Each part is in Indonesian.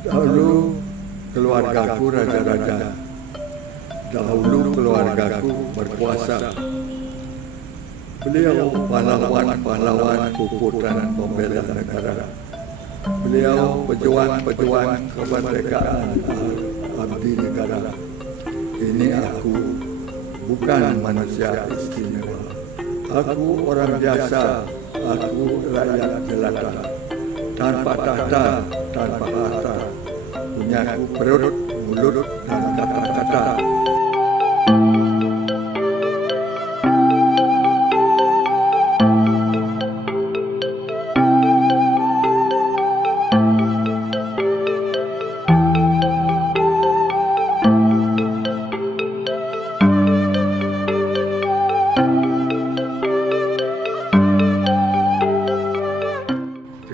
Dahulu keluargaku raja-raja. Dahulu keluargaku berkuasa. Beliau pahlawan-pahlawan puput dan pembela negara. Beliau pejuang-pejuang kemerdekaan abdi negara. Ini aku bukan manusia istimewa. Aku orang biasa. Aku rakyat jelata. Tanpa tahta, tanpa harta. Punyaku perut, mulut, dan kata-kata.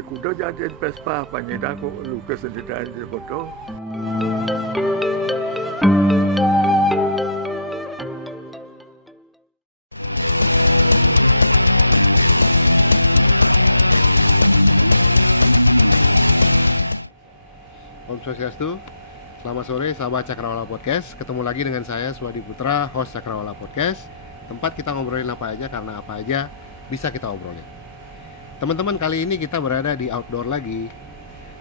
Kuda jadi Vespa, panjang aku lukas sendiri di foto. Om Swastiastu, selamat sore sahabat Cakrawala Podcast. Ketemu lagi dengan saya Swadi Putra, host Cakrawala Podcast. Tempat kita ngobrolin apa aja, karena apa aja bisa kita obrolin. Teman-teman, kali ini kita berada di outdoor lagi.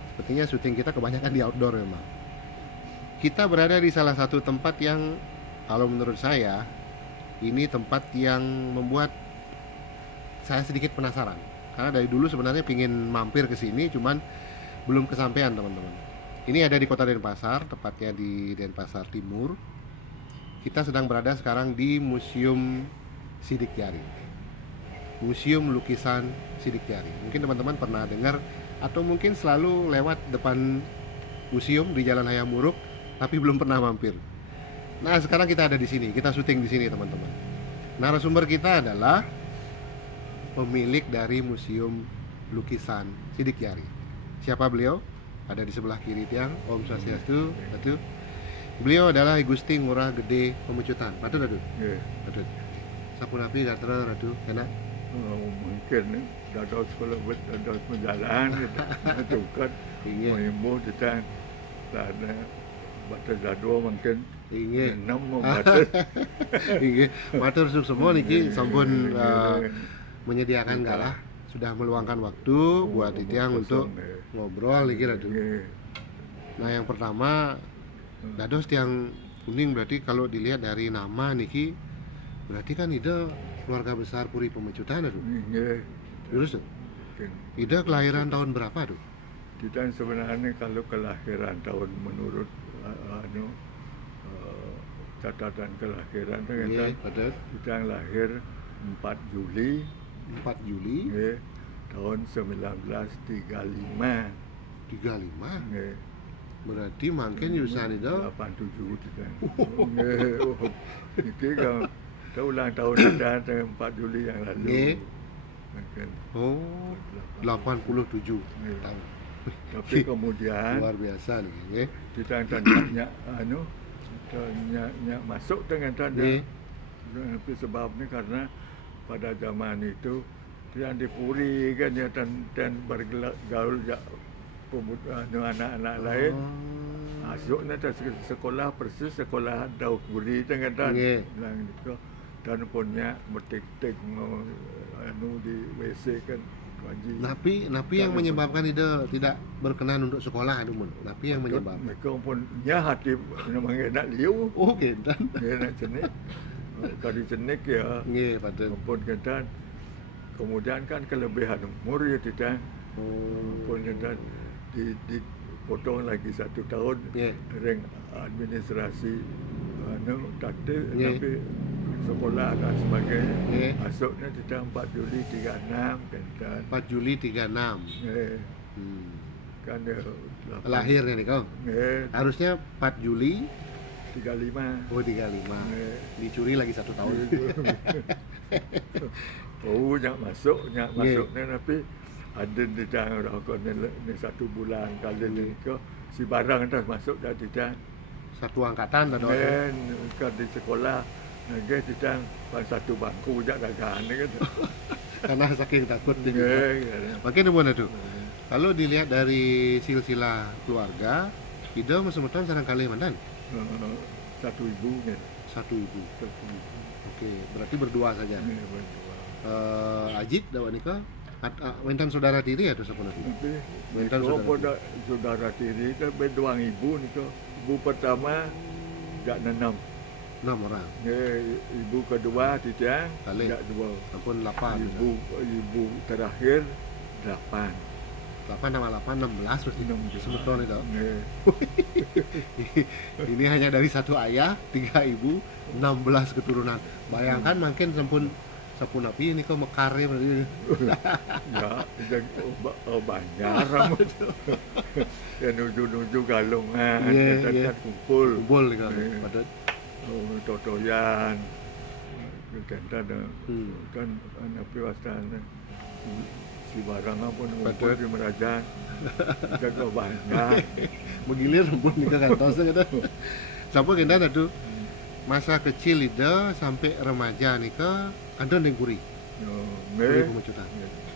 Sepertinya syuting kita kebanyakan di outdoor memang. Kita berada di salah satu tempat yang kalau menurut saya ini tempat yang membuat saya sedikit penasaran. Karena dari dulu sebenarnya pingin mampir ke sini, cuman belum kesampaian teman-teman. Ini ada di Kota Denpasar, tepatnya di Denpasar Timur. Kita sedang berada sekarang di Museum Sidik Jari, Museum Lukisan Sidik Jari. Mungkin teman-teman pernah dengar atau mungkin selalu lewat depan museum di Jalan Hayam Wuruk, tapi belum pernah mampir. Nah, sekarang kita ada di sini, kita syuting di sini teman-teman. Narasumber kita adalah pemilik dari Museum Lukisan Sidik Jari. Siapa beliau? Ada di sebelah kiri tiang. Om Swastiastu. Ratu. Beliau adalah Gusti Ngurah Gede Pemecutan. Ratu. Ratu. Sapunapi Gatra Ratu. Enak. Mungkin dah sekolah buat dah menjalan gitu kan. Mau kita ada batas jadwal mungkin. Enam batas. Matur semua niki sampun menyediakan galah, sudah meluangkan waktu buat Tiang untuk ngobrol niki Ratu. Nah, yang pertama dados tiang kuning, berarti kalau dilihat dari nama niki berarti kan ide keluarga besar Puri Pemecutan Ratu. Terus ide kelahiran tahun berapa tuh? Kita sebenarnya kalau kelahiran tahun menurut catatan kelahiran kan kita lahir 4 Juli 4 Juli tahun 1935. 35? Berarti makin yusan itu 87 kita. Itu kan ulang tahun kita 4 Juli yang lalu. Oh, 87 tahun. Tapi kemudian luar biasa nih, kita tanya masuk dengan tanda. Tapi sebabnya karena pada zaman itu yang di Puri kan ya dan bergaul ya anak-anak lain. Masuknya sekolah persis sekolah Daud Puri dengan dan punya metik-tik di WC kan. Napi yang menyebabkan ide tidak berkenan untuk sekolah aduh mun. Napi yang menyebabkan. Mereka pun hati memang enak liu. Oh, kentan. Enak cenik. Kalau cenik ya. Nggih, patut. Pun kentan. Kemudian kan kelebihan umur ya tidak. Pun kentan dipotong lagi 1 tahun. Ring administrasi takdir tapi sekolah dan sebagainya. Masuknya tidak 4 Juli 36 kan. 4 Juli 36. Kan lahir kan kau? Harusnya 4 Juli 35. Oh, 35. Dicuri lagi 1 tahun. Nyak masuknya tapi ada di dalam rokok ni 1 bulan kali ni si barang dah masuk dah tidak. Satu angkatan dah kan di sekolah. Nggak tidak satu bangku jak dagang ni kan. Karena saking takut dia. Makin mana tu? Kalau dilihat dari silsilah keluarga, Ida Mesemeton sarang kali mantan? Satu ibu kan. Satu ibu. Satu ibu. Oke, berarti berdua saja. Ini berdua. Ajit dawa nikah, wentan saudara tiri atau siapa nanti? Nanti Mentan niko saudara pada saudara tiri itu berduang ibu niko. Ibu pertama jak 6. 6 orang. Ibu kedua Titiang Kali. jak 2. Ampun 8. Ibu terakhir 8. 8 tambah 8 16 berarti. 6 Semeton itu. Nggih. Ini hanya dari satu ayah, 3 ibu, 16 keturunan. Bayangkan makin sampun api ini kok mekar ya berarti. Ya, banyak rambut. Ya nuju-nuju galungan, Iya, iya. kan kumpul. Kumpul nih kan. Iya. Padat. Totoyan. Kan Hmm. kan anak piwasana. Si barang pun Betul. ngumpul di Merajang. Jaga banyak. Begilir pun nikah kantos gitu. Sampai kita ada tuh masa kecil itu sampai remaja nikah kanton yang kuri. Yo, Kuri nggih. pemucutan.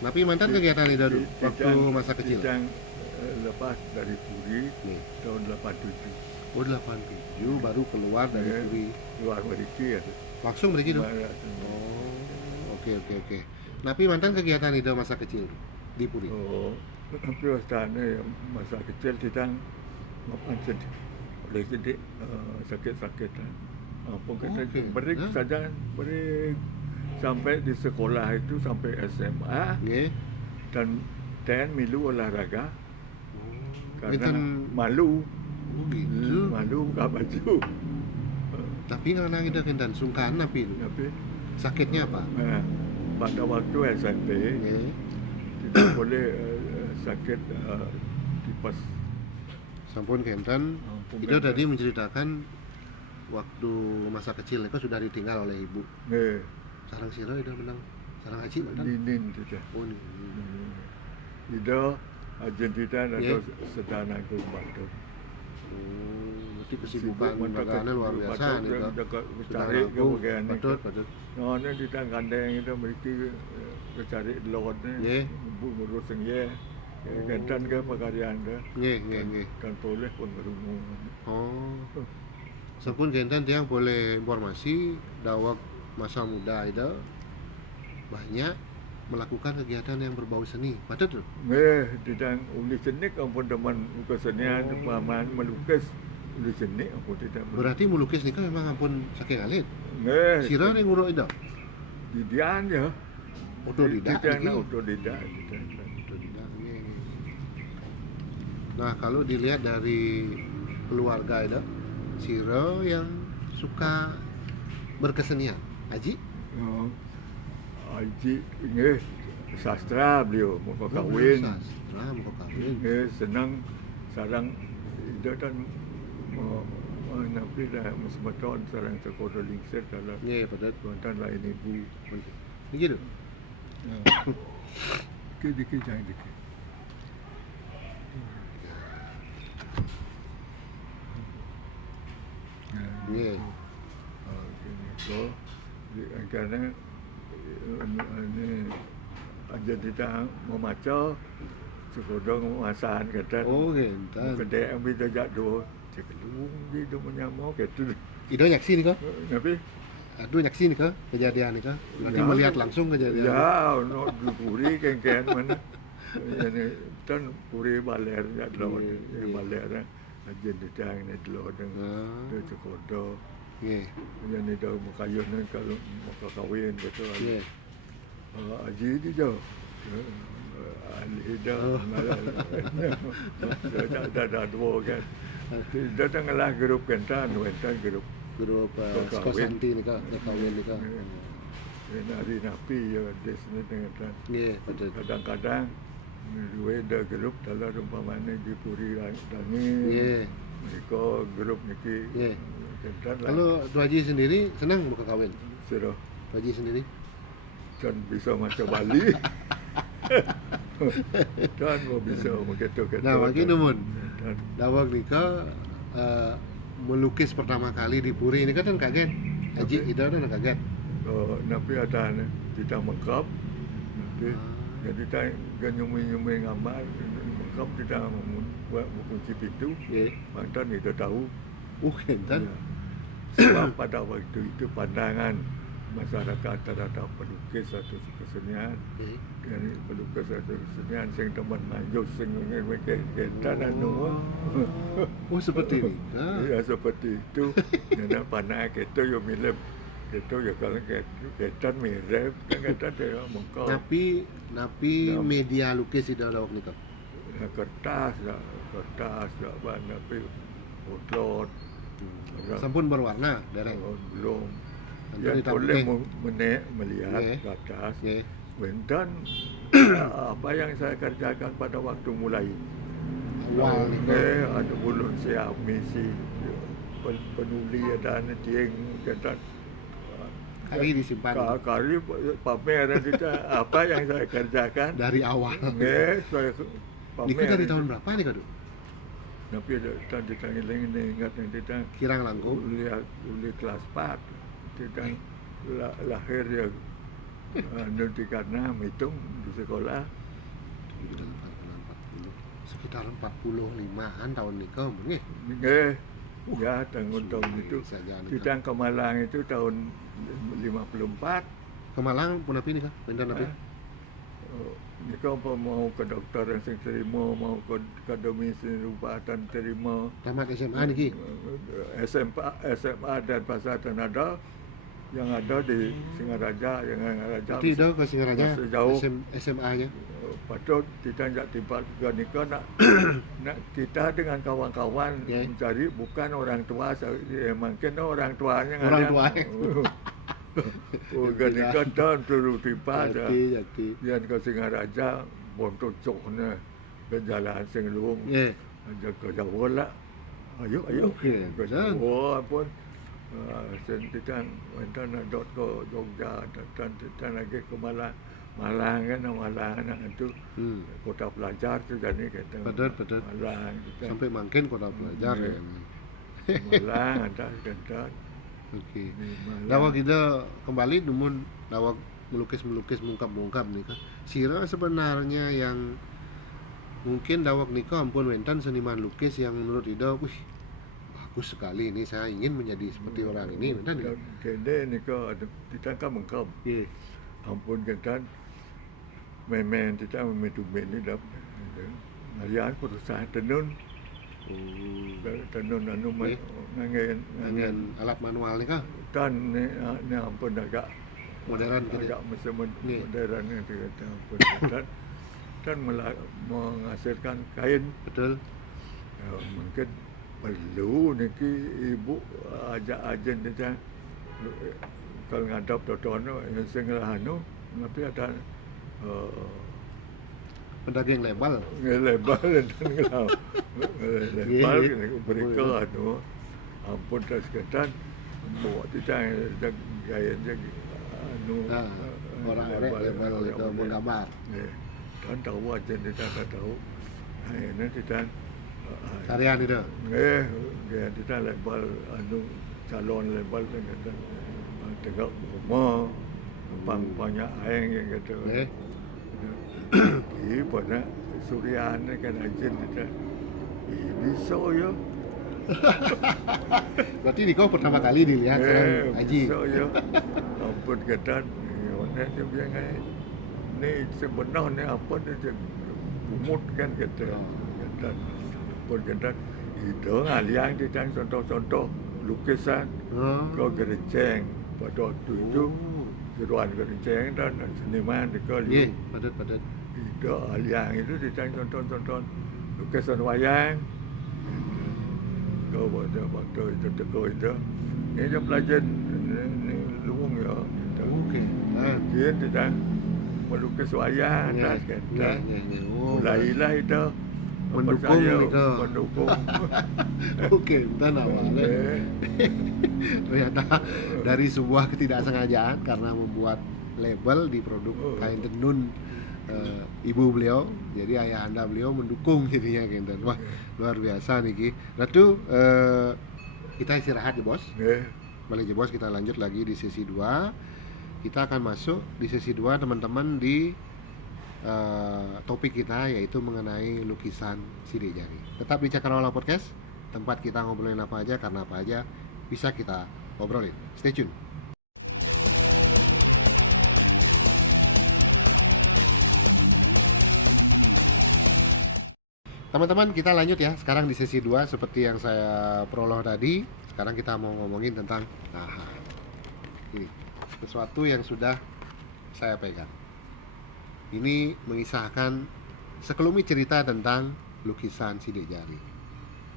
Tapi mantan kegiatan itu dulu waktu masa kecil. Tijang lepas dari Puri Nih. tahun 87. Oh 87 baru keluar dari Iya. kuri. Luar Meriki ya. Langsung begitu. Luar- Oh, oke. Tapi mantan kegiatan itu masa kecil di Puri. Oh, tapi wastane masa kecil tijang ngapain sedih. Oleh sedih sakit-sakitan. Apa kita Oke. beri Hah? saja beri sampai di sekolah itu sampai SMA Nggih. dan milu olahraga karena Enten- malu Oh gitu. malu buka baju. Tapi karena kita kendan sungkan tapi Tapi sakitnya apa? pada waktu SMP Nggih. tidak boleh sakit tipes. Sampun kendan. Ampun, Itu kendan. tadi menceritakan waktu masa kecil itu sudah ditinggal oleh ibu. Nggih, Sarang siro itu menang. Sarang haji mantan. linin saja. Oh ini. Itu Argentina atau Nggih. sedana ke Bantu. Berarti kesibukan bagana luar biasa nih Kak. Dekat Sudah cari ke rampung. bagian ini. Patut. Nona kita gandeng itu memiliki cari lot Nggih. ni. Bu ngurus ye. Gantan ke pekerjaan ke. Nggih. Kan boleh pun berumur. Oh. Sampun kendan tiang boleh informasi dawak masa muda itu banyak melakukan kegiatan yang berbau seni. Patut tuh. Tidak ulis seni ampun teman kesenian, paman melukis ulis seni ampun tidak. Berarti melukis nikah memang ampun saking alit. Nggih. Sira yang nguruk itu. Didian ya. Otodidak Tidak niki. otodidak. Otodidak, nggih. Nah, kalau dilihat dari keluarga itu, Sira yang suka berkesenian. Haji? Oh. Haji nggih sastra beliau mau kawin. Sastra, mau kawin. Nggih senang sarang itu kan nabi dah mesmeton sarang sekolah lingser kalau Nggih, padat. tuan lain ibu. Begitu. Dikit jangan dikit. Nggih. So, karena ini aja kita memaca sekodong masakan kata Oh, gentan. kedai ambil jajak dua cekelung di tu punya mau gitu Ido nyaksi nih kok. tapi Aduh nyaksi nih kok kejadian nih kok. Nanti Ya. melihat langsung kejadian. ya no puri kengken mana ini kan puri baler ya dulu Iya. baler aja kita ini dulu dengan Ah, tu cekodong nggih. yang ni dah mukayun ni kalau mau kawin betul Nggih. Haji ni je. Alih dah. Dah dua kan. Dia tengahlah grup kentan, grup. Grup Kok kawin. Skosanti nih kok, udah kawin nih kok. Hari napi ya des ni tengah. Nggih, betul. Kadang-kadang dua dah grup dalam umpamanya di Puri Dangi. Nggih. Mereka grup niki Nggih. kentan lah. Kalau Tu Haji sendiri senang buka kawin? Sudah Tu Haji sendiri? kan bisa macam Bali. Dan mau bisa begitu-begitu. Nah, makin numun. Dan Dawak nikah melukis pertama kali di Puri ini kan kaget. Haji Oke. itu kan kaget. Nabi ada tidak mengkap. Nanti jadi tak nyumi-nyumi gambar mengkap kita buat kunci pintu. Nggih. Mantan kita tahu. Enten. Ya. Sebab pada waktu itu pandangan masyarakat terhadap pelukis atau kesenian Nggih. dan pelukis atau kesenian sing teman manjus sing ngene ketan anu. Oh seperti ini. Ya seperti itu. Dan panah kita yo milih kita ya kalau ketan mirip kan kata dia mengkau. Napi Ya. media lukis di dawak nika. Ya, kertas lah ban tapi potlot. Sampun berwarna dereng. Belum. Nanti Ya ditampung, boleh eh. melihat Nggih. kertas. Nggih. Dan apa yang saya kerjakan pada waktu mulai Awal nika. ada belum siap misi penuli dan tiang kata Kali disimpan kali pameran kita apa yang saya kerjakan dari awal. saya Nika dari tahun berapa nih kado? tapi ada tadi tangi ingat yang kita Kirang langkung. uli kelas 4 kita lahir ya nanti karena hitung di sekolah Sekitar 45-an tahun nika nggih. ya tahun itu kita ke Malang itu tahun 54 Ke Malang pun api nika, benten api. Jika mau ke dokter yang sing terima, mau ke akademi seni rupatan terima, Tamat SMA niki. SMA dan Pasar ada, yang ada di Singaraja, Berarti dah ke Singaraja masih jauh. SMA-nya. Patut kita tidak tiba juga nikah nak kita dengan kawan-kawan Ya. mencari bukan orang tua, mungkin orang tuanya Orang ada. tua. Bukan nikah tahun perlu tiba aja. Jati. Yan ke Singaraja, bontot coknya berjalan sing luung, Nggih. aja ke Jawa lah. Ayo, Okey, ke dan. Jawa pun. Sen kita enten dot ke Jogja, dan lagi ke Malang. Malang kan, Malang itu kota pelajar tu jadi kata. Betul. Malang kita. Sampai makin kota pelajar ya. Malang ada kata. Okey. Malang. Dawak kita kembali namun dawak melukis mungkap nih kan. Sira sebenarnya yang mungkin dawak nikah ampun wentan seniman lukis yang menurut Ida, wih bagus sekali ini, saya ingin menjadi seperti orang ini wentan ya. Kende ni ko kita kan mengkam. Nggih. Ampun kata memang kita memetumen ni dah. Harian perusahaan tenun anu Nggih. ngangen Dengan alat manual nih kah? tan ni ampun agak Modern gitu. agak macam Nggih. modern ni dia kata ampun dan menghasilkan kain. Betul. Mungkin perlu niki ibu ajak ajen dia kalau ngadap tuan yang senglah anu tapi ada Pedagang lebal. lebar dan ngelau lebar Nggih. mereka anu ampun tas ketan bawa kita gaya anu Orang-orang lebal itu menggambar. dan tahu aja kita tak tahu ini kita Tarian itu. kita lebar anu calon lebar kita tegak rumah banyak air yang kata Nggih. pada Surian kan ajen kita bisa ya Berarti Niko pertama kali dilihat seorang Haji. bisa ya ampun kata dia bilang ni sebenarnya apa dia umut kan kata ampun kata itu ngaliang kita contoh-contoh lukisan kau gerenceng pada waktu itu Jeruan gerenceng dan seniman di Nggih, Kali padat. itu aliang itu ditanya contoh-contoh lukisan wayang kau pada waktu itu teko itu ini dia pelajar ni luung ya Okey. dia tidak melukis wayang atas kata mulailah itu Mendukung itu. mendukung Okey, betul awalnya. Ternyata dari sebuah ketidaksengajaan karena membuat label di produk kain tenun ibu beliau, jadi ayah anda beliau mendukung jadinya kain tenun. Wah, luar biasa nih Ki. Ratu, kita istirahat ya bos. Balik ya bos, kita lanjut lagi di sesi 2. Kita akan masuk di sesi 2 teman-teman di topik kita, yaitu mengenai lukisan sidik jari. Tetap di Cakrawala Podcast, tempat kita ngobrolin apa aja, karena apa aja bisa kita obrolin. Stay tune. Teman-teman, kita lanjut ya. Sekarang di sesi 2, seperti yang saya prolog tadi. Sekarang kita mau ngomongin tentang ini, sesuatu yang sudah saya pegang. Ini mengisahkan sekelumit cerita tentang lukisan sidik jari.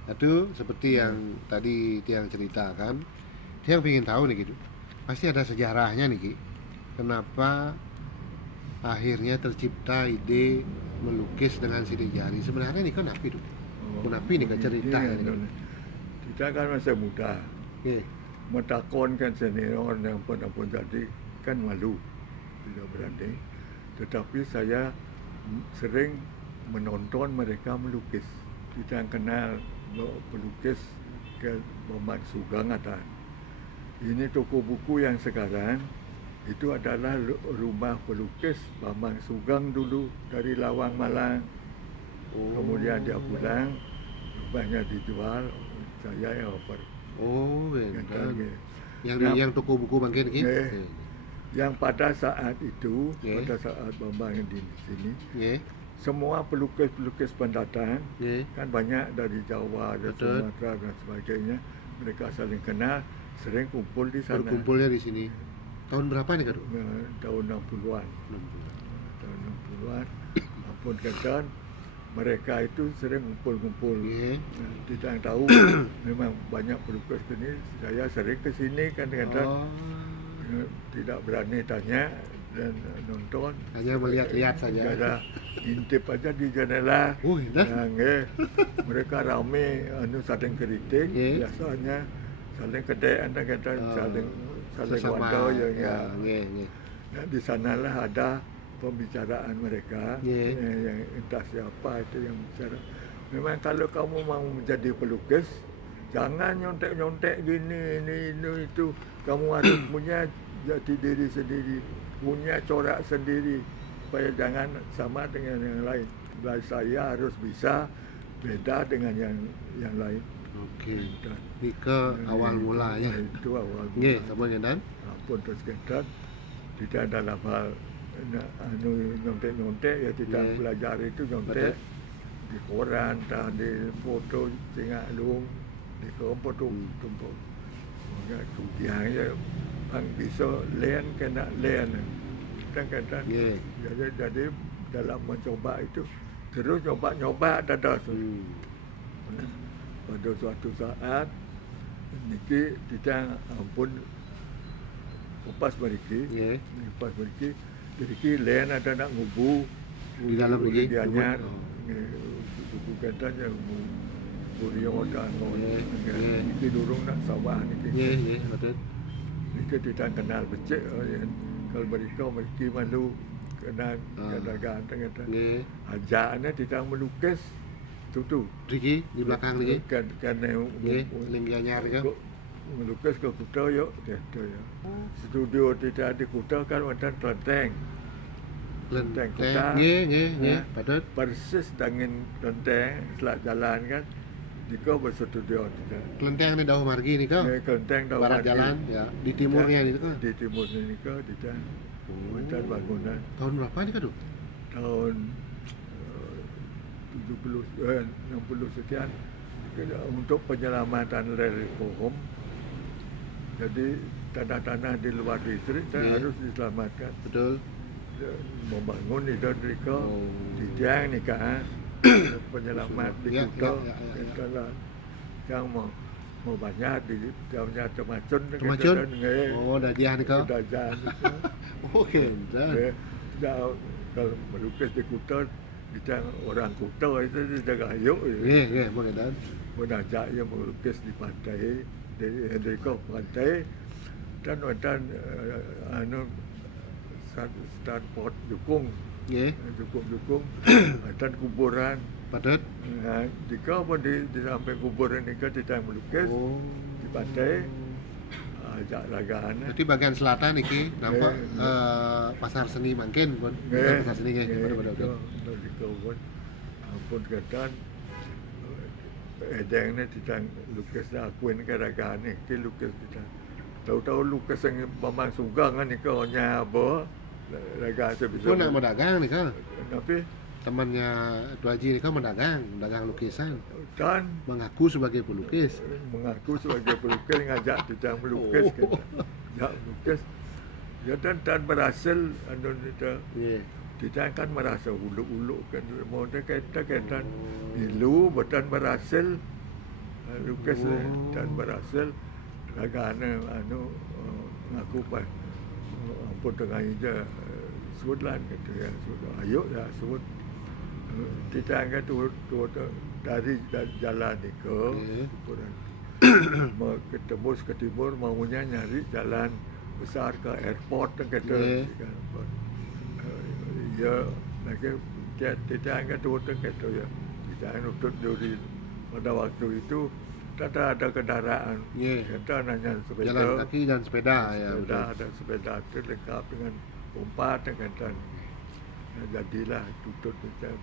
Itu seperti yang tadi Tiang ceritakan. Tiang ingin tahu nih gitu, pasti ada sejarahnya nih Ki. Kenapa akhirnya tercipta ide melukis dengan sidik jari? Sebenarnya ini kan apa itu? Kenapa ini kan cerita ini? Kita kan masih muda. Mentakonkan senior yang pun jadi kan malu, tidak berani. Tetapi saya sering menonton mereka melukis. Kita kenal pelukis ke Bambang Sugang ada. Ini toko buku yang sekarang itu adalah rumah pelukis Bambang Sugang dulu dari Lawang Malang. Kemudian dia pulang, rumahnya dijual, saya yang oper. Yang toko buku bangkit gitu. Yang pada saat itu, pada saat Bambang di sini, semua pelukis-pelukis pendatang kan banyak dari Jawa, dari Sumatera dan sebagainya. Mereka saling kenal, sering kumpul di sana. Berkumpulnya di sini. Tahun berapa nih Kak? Tahun 60-an. Tahun 60-an. Ampun kata, mereka itu sering kumpul-kumpul. Tidak tahu, memang banyak pelukis sini. Saya sering ke sini kadang-kadang. Tidak berani tanya dan nonton. Hanya melihat-lihat saja. Ada intip aja di jendela. Mereka ramai, saling kritik. Biasanya saling kedai, saling wadah ya. Dan di sanalah ada pembicaraan mereka, yang entah siapa itu yang bicara. Memang kalau kamu mau menjadi pelukis, jangan nyontek-nyontek gini, ini itu. Kamu harus punya jati diri sendiri, punya corak sendiri, supaya jangan sama dengan yang lain. Saya harus bisa beda dengan yang lain. Oke. Nika awal mulanya. Itu awal mula. Nggih, sama dan Ampun terus kita tidak dalam hal nyontek-nyontek ya, tidak belajar itu nyontek di koran, di foto Cingak Lung, di kompor tumpuk. Kemudian ya bang bisa len kena len kadang-kadang. Jadi dalam mencoba itu terus nyoba terus. Pada suatu saat niki kita ampun lepas beriki, jadi len ada nak ngubu di dalam lagi dianyar, buku katanya Burio dan niki durung nak sawah niki. Betul. Niki kita kenal becek, kalau mereka malu kenal kadang-kadang kata ajaknya kita melukis. Itu Riki di belakang Riki. Kan linggi anyar ke melukis ke Kuta yuk, gitu ya. Studio tidak di Kuta kan ada kelenteng. Kelenteng Kuta. Betul. Persis dengan kelenteng selak jalan kan. Diko berstudio tidak. Kelenteng ni Daun Margi ni ke? Kelenteng Daun Barat Margi. jalan ya. Di timurnya ni ke? Di timurnya ni ke tidak. Ada bangunan. Tahun berapa ni Kak? Tahun 60 sekian untuk penyelamatan reform. Jadi tanah-tanah di luar distrik harus diselamatkan. Betul. Membangun di Dondriko, di Tiang ni kan penyelamat di Kuta. Yang mau banyak di dalamnya Temacun. Oh, dah dia ni kau. Dah jalan. Okey, dah. Kalau melukis di Kuta, kita orang Kuta itu jaga ayuk. Boleh dan. Menajak yang melukis di pantai, di kau pantai, dan Stanford dukung, dukung, dan kuburan. Padat. Di kau pun di sampai kuburan ini kita melukis di pantai. ajak lagaan. Berarti bagian selatan iki nampak pasar seni mangkin pun. Pasar seni nggih pada pun. Ampun kedan edeng ni titang lukis akuin karagaan ni ki lukis titang. Tahu-tahu lukis yang Bambang Sugeng ni kau nyabo lagaan sebisa. Kau nak mendagang ni kan? Tapi temannya Tuan Haji ni kan mendagang lukisan. Dan Mengaku sebagai pelukis. Mengaku sebagai pelukis ngajak titang melukis kita. Ya melukis. Ya dan berhasil anu kita. Titang kan merasa ulu-ulu kan mau dia kaitan ilu betan berhasil lukis dan berhasil lagana anu ngaku pa ampun tengah ija sudlan kata ya sudah ayo ya sud kita angkat tu dari jalan ni ke mau ketembus ke timur maunya nyari jalan besar ke airport kata ya lagi kita angkat tu kata ya kita angkat dari pada waktu itu tak ada kendaraan. Kita nanya sepeda. Jalan kaki dan sepeda ya. Ada sepeda itu lengkap dengan umpat dengan jadilah tutup macam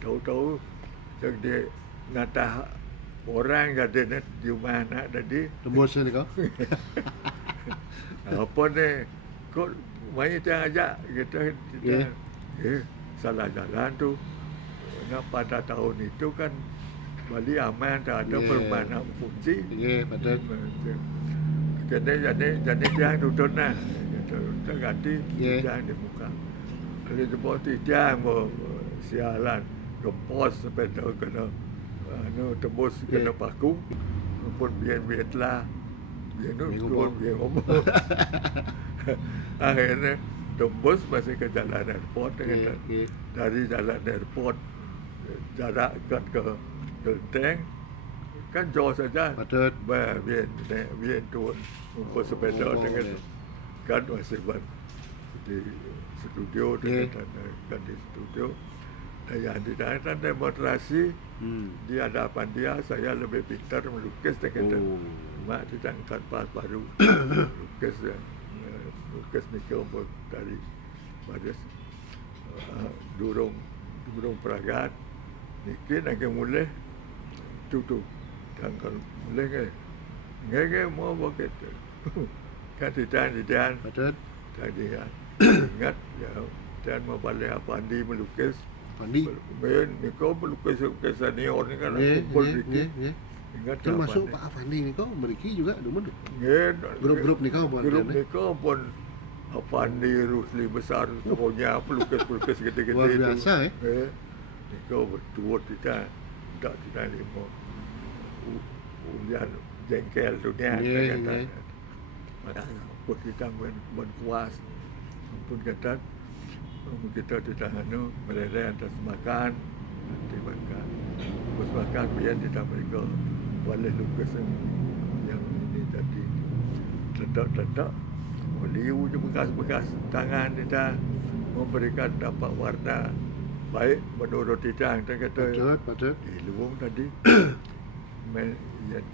tahu-tahu jadi nata orang jadi net di mana tadi. Tembus ni kau. Apa ni? Kau main jangan ajak kita salah jalan tu. Nah, pada tahun itu kan Bali aman, tak ada perubahan fungsi. Betul. Jadi jangan tutup nah. Kita ganti jangan di muka. Kalau seperti jangan mau sialan, gempos sepeda kena tembus kena paku, pun biar lah, biar biar ngomong. Akhirnya tembus masih ke jalan airport dari jalan airport jarak ke Kelenteng kan jauh saja. Betul. Biar turun umpah sepeda dengan kan masih di studio kan di studio. Dan yang di dalam demonstrasi di hadapan dia saya lebih pintar melukis dengan mak tidak kanvas baru lukis ni kau dari pada durung peragat niki nak mulai tu dan kalau mulai nge mau buat kan tidak betul tadi ingat ya dan mau balik apa Andi melukis Andi ni kau melukis senior ni kan kumpul dikit ingat termasuk Pak Afandi ni kau meriki juga demen grup ni kau pun Afandi Rusli besar semuanya pelukis gede-gede luar biasa ni kau bertuut kita tak lima ulian jengkel dunia kata pun kita berkuas pun kata kita tidak meleleh atas makan dimakan terus makan biar kita mereka boleh lukis yang ini tadi letak liu je bekas-bekas tangan kita memberikan dapat warna baik menurut kita kata betul di luang tadi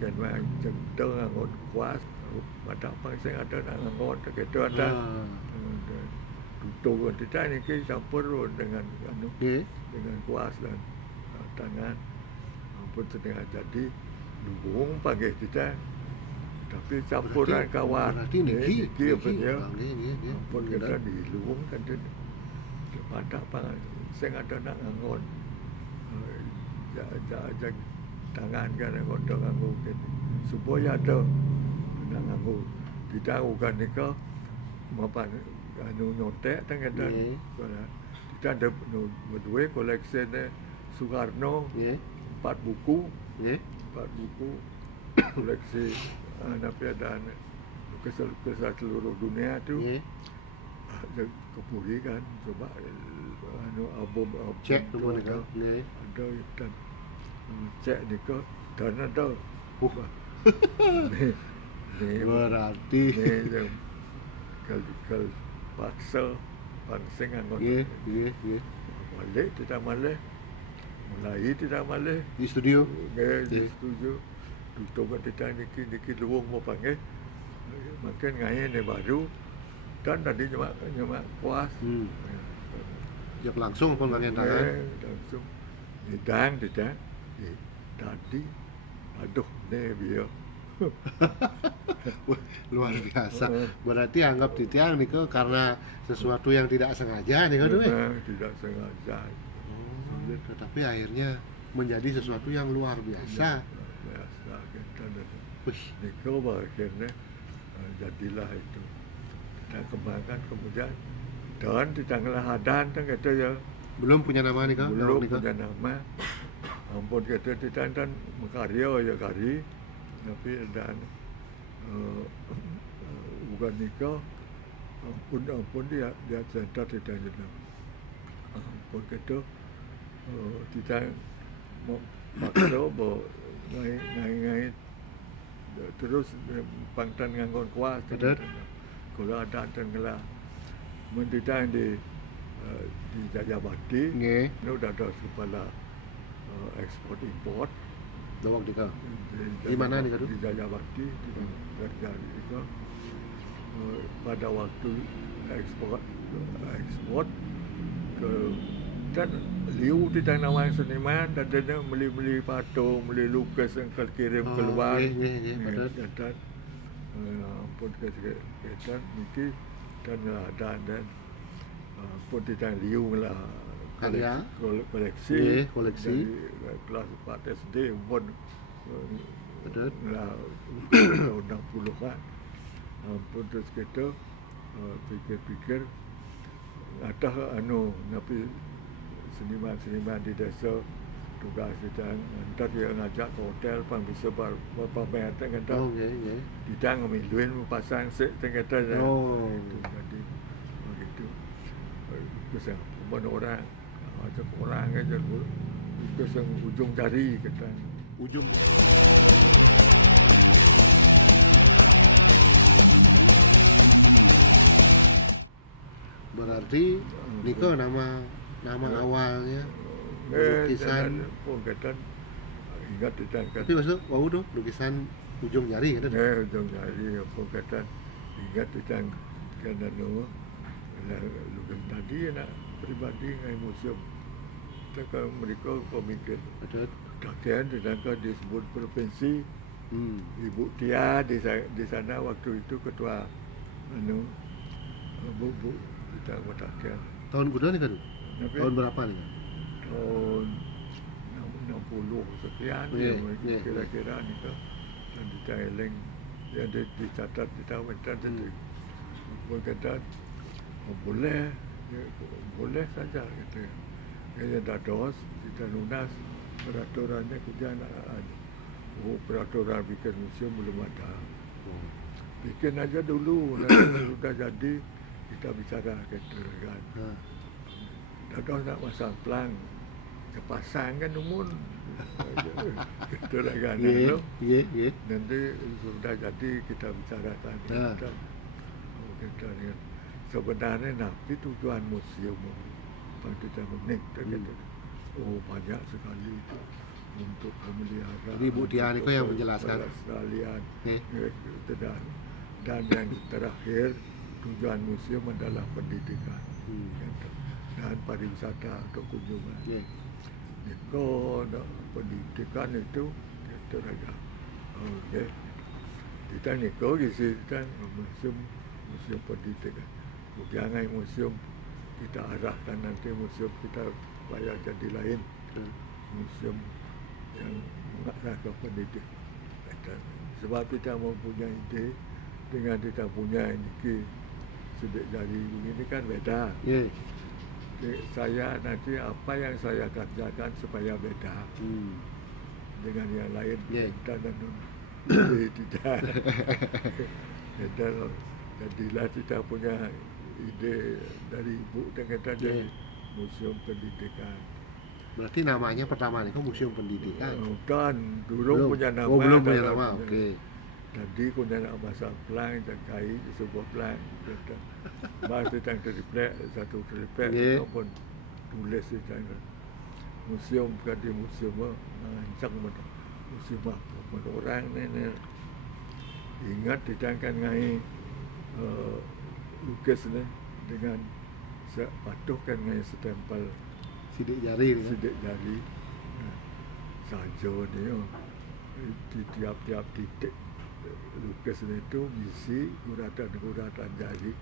kan macam angon kuas mata pangsa ada angon kata ada tutup kita ni ke campur dengan dengan kuas dan tangan pun setengah jadi luang panggil kita tapi campuran kawan berarti niki apa dia pun kata di luang kan dia mata pang saya ada nak angon jak tangan kan angon dah angon supaya ada nak angon kita bukan nikah mapan anu nyotek tangan dan kita ada berdua koleksi ni Soekarno 4 buku koleksi piadaan lukisan seluruh dunia tu kepuri kan coba album cek tu ada dan cek ni ke dan ada berarti yang kalau paksa pangsing angon balik tidak malih mulai tidak malih di studio di studio tutup kita niki luang mau panggil makin ngain ni baru dan tadi nyemak kuas. Jak langsung pun kalian tangan. Langsung didang. Tadi aduh ni dia. Wah, luar biasa. Berarti anggap titiang nih karena sesuatu yang tidak sengaja nih kan Tidak sengaja. Tetapi akhirnya menjadi sesuatu yang luar biasa. Biasa kita Wih, Niko akhirnya jadilah itu. Kita kembangkan kemudian dan di tanggal hadan kan kata ya belum punya nama nih kan? belum punya nama. Ampun kata kita dan karya ya kari tapi dan bukan nikah ampun dia center tidak jadi ampun kata kita mau paksa bawa ngai terus pangtan nganggon kuas kalau ada tenggelam mendidang di Jayabati Nggih. ini udah ada kepala ekspor import Dawang dika. Di mana nih, Kak? Di Jayabati, di kerja itu. Pada waktu ekspor ke kan liu di tanah wang seniman dan dia beli patung, beli lukas yang kirim keluar. Dan pun kita niki dan ada dan pun di tanah liu lah. Koleksi koleksi kelas 4 SD pun betul lah tahun 60-an pun terus kita pikir-pikir ada tapi seniman di desa tugas kita nanti dia ngajak ke hotel pun bisa berpamer kata ditang miluin pasang sek kata jadi begitu besar orang macam orang aja itu yang ujung jari kata ujung berarti Niko nama awalnya lukisan kata ingat kita tapi maksud wow tuh lukisan ujung jari kan ujung jari apa kata ingat kita kan lukisan tadi nak pribadi dengan museum kita mereka komikir kakek sedangkan disebut provinsi Ibu Tia di sana waktu itu ketua bu kita kakek tahun berapa nih kan tahun berapa nih tahun 60 sekian kira-kira nih kan dan di Thailand yang dicatat di tahun jadi berkata boleh saja gitu ya. Yang dados kita lunas peraturannya kemudian peraturan bikin museum belum ada. Bikin aja dulu nanti sudah jadi kita bicara gitu kan. Dados nak pasang pelang pasang kan umum gitu kan. Nanti sudah jadi kita bicarakan kita sebenarnya nabi tujuan museum kita menik banyak sekali itu untuk memelihara. Jadi Bu Tia Niko yang menjelaskan sekalian dan yang terakhir tujuan museum adalah pendidikan dan pariwisata atau kunjungan. Niko pendidikan itu kita raga kita Niko kan museum pendidikan. Jangan museum kita arahkan nanti museum kita supaya jadi lain museum yang mengarah pendidik. Sebab kita mempunyai ide dengan kita punya ini sedek jari begini kan beda. Saya nanti apa yang saya kerjakan supaya beda dengan yang lain dan tidak. Jadilah kita punya ide dari ibu dengan jadi museum pendidikan. Berarti namanya pertama nih museum pendidikan. Dan dulu punya nama. Oh, belum punya nama. Oke. Tadi punya nama bahasa pelang terkait sebuah pelang. Bahasa tentang triplek satu triplek ataupun tulis tentang museum di museum merancang museum apa orang ni ingat tidak kan ngai lukis ni dengan patuh kan ngai stempel sidik jari ni kan? sidik jari. Saja ni di tiap-tiap titik lukis itu misi guratan-guratan jari.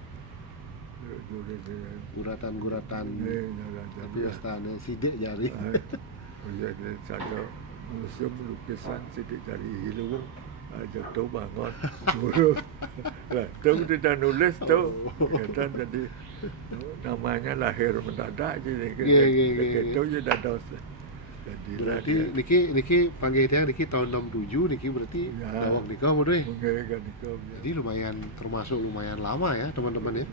Guratan-guratan tapi astana sidik jari. Ya, saja museum lukisan sidik jari hilang. Jatuh bangun. Tahu dia dah nulis tu. Kata jadi namanya lahir mendadak je. Kita je dah dos. Berarti niki panggil dia niki tahun 67 niki berarti awak nikah bodoh. Jadi lumayan lama ya teman-teman ya.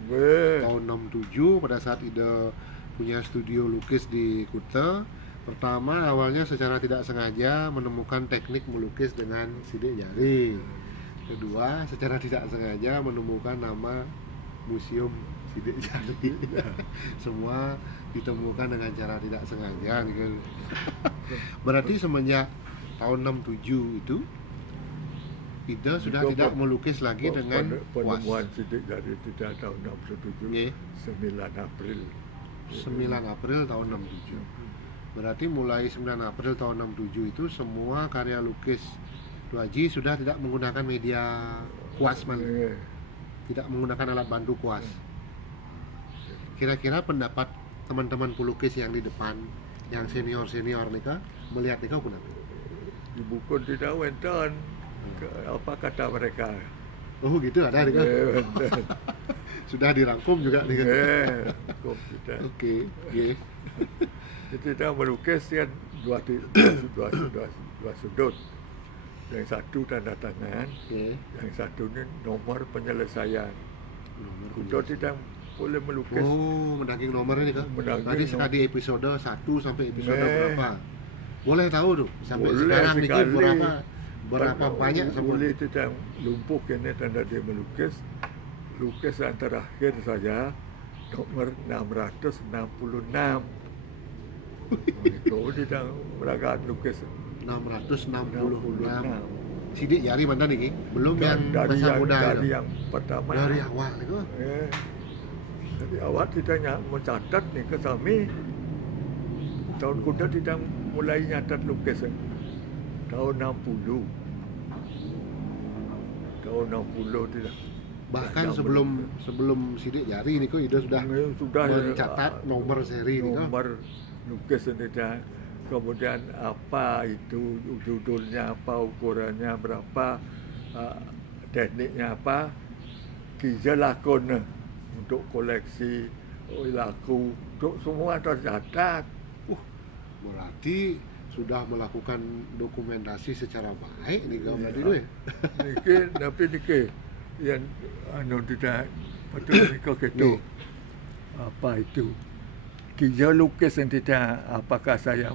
Tahun 67 pada saat Ida punya studio lukis di Kuta. Pertama awalnya secara tidak sengaja menemukan teknik melukis dengan sidik jari. Kedua secara tidak sengaja menemukan nama museum sidik jari. Semua ditemukan dengan cara tidak sengaja gitu. Berarti semenjak tahun 67 itu Ida sudah tidak melukis lagi dengan kuas. Penemuan sidik jari tidak tahun 67. 9 April. 9 April tahun 67. Berarti mulai 9 April tahun 67 itu semua karya lukis Duaji sudah tidak menggunakan media kuas, tidak menggunakan alat bantu kuas. Kira-kira pendapat teman-teman pelukis yang di depan, yang senior-senior nih kah, melihat nih kau kenapa? Di buku tidak wenten. Apa kata mereka? Oh gitu ada nih kah? Sudah dirangkum juga nih kah? Rangkum kita. Oke. Kita melukis kan dua sudut. Yang satu tanda tangan, yang satu ni nomor penyelesaian. Kita tidak boleh melukis. Oh, mendaging nomornya nih kah? Tadi sekali episode 1 sampai episode berapa? Boleh tahu tuh sampai boleh sekarang nih berapa banyak boleh tidak lumpuh kena tanda dia melukis. Lukisan terakhir saja nomor 666. Kau tidak meragat lukis 666. Sidik jari mana nih? Belum yang masa muda dari yang pertama. Dari awal itu. Jadi awal kita mencatat nih ke kami. Tahun kuda kita mulai nyatat lukisan. Tahun 60. Tahun 60 tidak. Bahkan sebelum sidik jari nih kok Ida sudah mencatat nomor seri nih kok. Nomor lukis tidak. Kemudian apa itu judulnya, apa ukurannya berapa, tekniknya apa, kija lakon untuk koleksi laku, untuk semua tercatat. Berarti sudah melakukan dokumentasi secara baik nih kau tadi tuh ya. Tapi yang tidak betul nikah gitu. Apa itu? Kija lukis yang tidak, apakah saya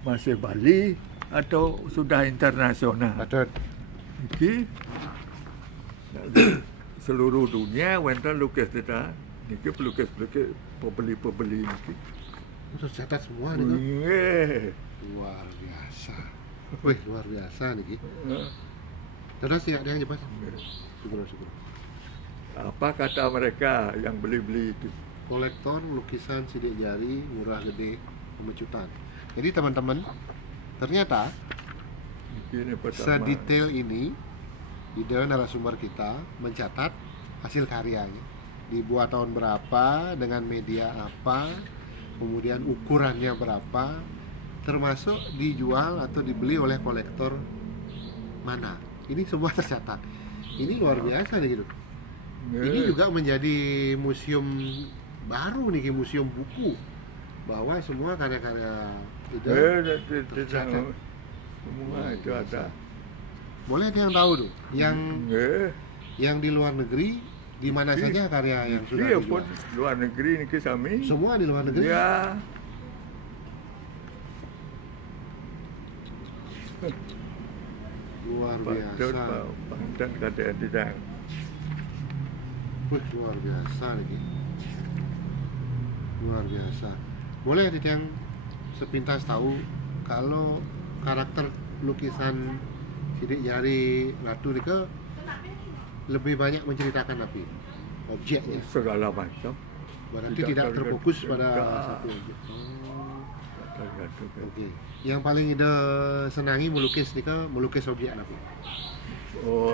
masih Bali atau sudah internasional? Betul. Iki seluruh dunia wenten lukis tidak. Niki pelukis pembeli niki. Tercatat semua nih. Luar biasa. Wih, luar biasa nih. Terus ya ada yang jelas. Syukur. Apa kata mereka yang beli itu? Kolektor lukisan sidik jari murah gede pemecutan. Jadi teman-teman, ternyata sedetail ini Ida narasumber kita mencatat hasil karyanya. Dibuat tahun berapa, dengan media apa, kemudian ukurannya berapa, termasuk dijual atau dibeli oleh kolektor mana. Ini semua tercatat. Ini luar biasa nih gitu. Ini juga menjadi museum baru nih, museum buku, bahwa semua karya-karya Ida tercatat. Semua itu ada. Boleh ada yang tahu tuh, yang di luar negeri di mana saja karya yang sudah dijual? Pun luar negeri nih kami. Semua di luar negeri. Ya. Luar biasa. Dan kata tidak. Wih, luar biasa lagi. Luar biasa. Boleh yang sepintas tahu kalau karakter lukisan sidik jari Ratu Dika lebih banyak menceritakan tapi objeknya. segala macam. Berarti tidak tergantung- terfokus pada enggak, satu objek. Oh, tergantung. oke. Yang paling ide senangi melukis nih melukis objek apa? Oh,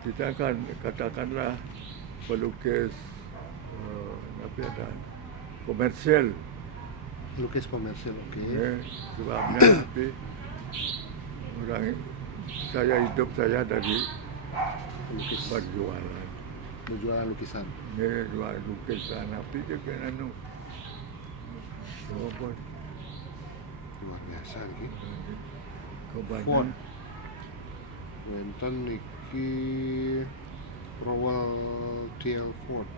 kita kan katakanlah pelukis apa ada komersial, Melukis komersial, oke. sebabnya tapi saya hidup saya dari Melukis, berjualan. menjual lukisan. Jual lukisan tapi juga apa Luar biasa nih. Ford. kebanyakan Wenten iki Rowell T.L. Ford.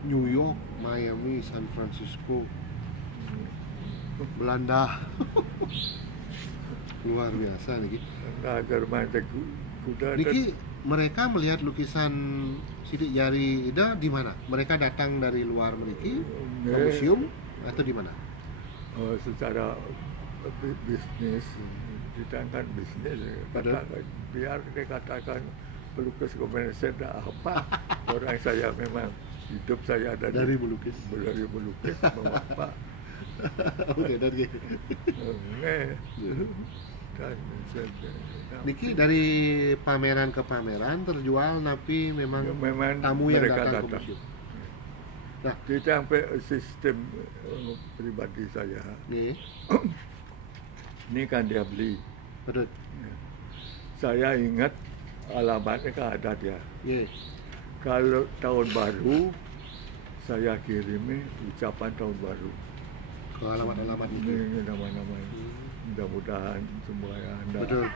New York, Miami, San Francisco, Belanda. Luar biasa nih. agar mata kuda Niki mereka melihat lukisan Sidik Jari Ida di mana? Mereka datang dari luar Meriki ke museum atau di mana? secara bisnis kita kan bisnis biar dikatakan pelukis komersial apa orang saya memang hidup saya Dari melukis. dari melukis mau apa Oke, dari dan Niki dari pameran ke pameran terjual tapi memang memang tamu yang mereka datang ke datang. museum. Nah, Kita sampai sistem pribadi saya nih, ini kan dia beli, betul. saya ingat alamatnya kan ada dia. Nih, Kalau tahun baru saya kirimi ucapan tahun baru. ke alamat-alamat itu. Ini nama-nama mudah-mudahan semua Anda Betul,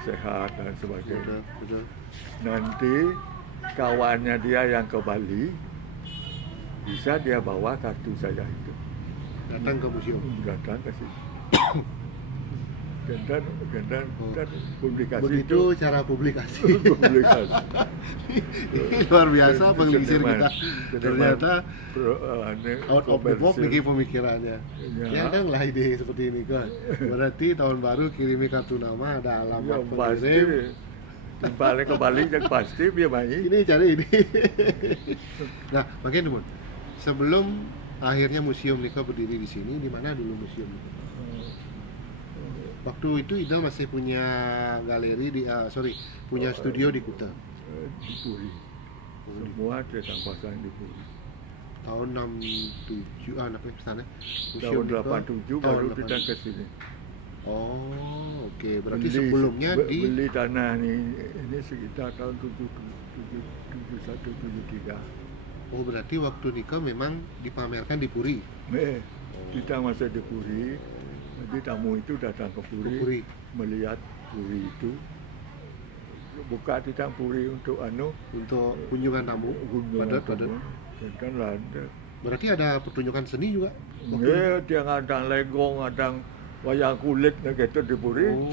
sehat dan sebagainya. betul, betul. Nanti kawannya dia yang ke Bali bisa dia bawa kartu saya itu Datang ke museum. datang ke situ. dan Oh. publikasi Begitu cara publikasi. publikasi. Luar biasa pengelisir Seniman. kita. Seniman Ternyata ane, out of the box komersil. bikin pemikirannya. Ya. Ya kan lah ide seperti ini kan. Berarti tahun baru kirimi kartu nama ada Ya, alamat pasti pengirim. balik ke Bali yang pasti dia main. Ini cari ini. Nah, makin Mun. Sebelum akhirnya museum Nika berdiri di sini, di mana dulu museum Nika? Waktu itu Ida masih punya galeri punya studio di Kuta. Di Puri. Semua cetak pasang di Puri. Tahun 67 apa sana? Tahun 87 baru kita 87. ke sini. Oh, oke. Berarti sebelumnya beli tanah ini sekitar tahun 71 73. Oh, berarti waktu nikah memang dipamerkan di Puri. Kita masih di Puri. Jadi tamu itu datang ke Puri, Ke Puri. melihat Puri itu. Buka kita Puri untuk Untuk kunjungan tamu. kunjungan Padat. tamu. Dan kan ada. Berarti ada pertunjukan seni juga. Dia ada legong, ada wayang kulit gitu di Puri. Oh.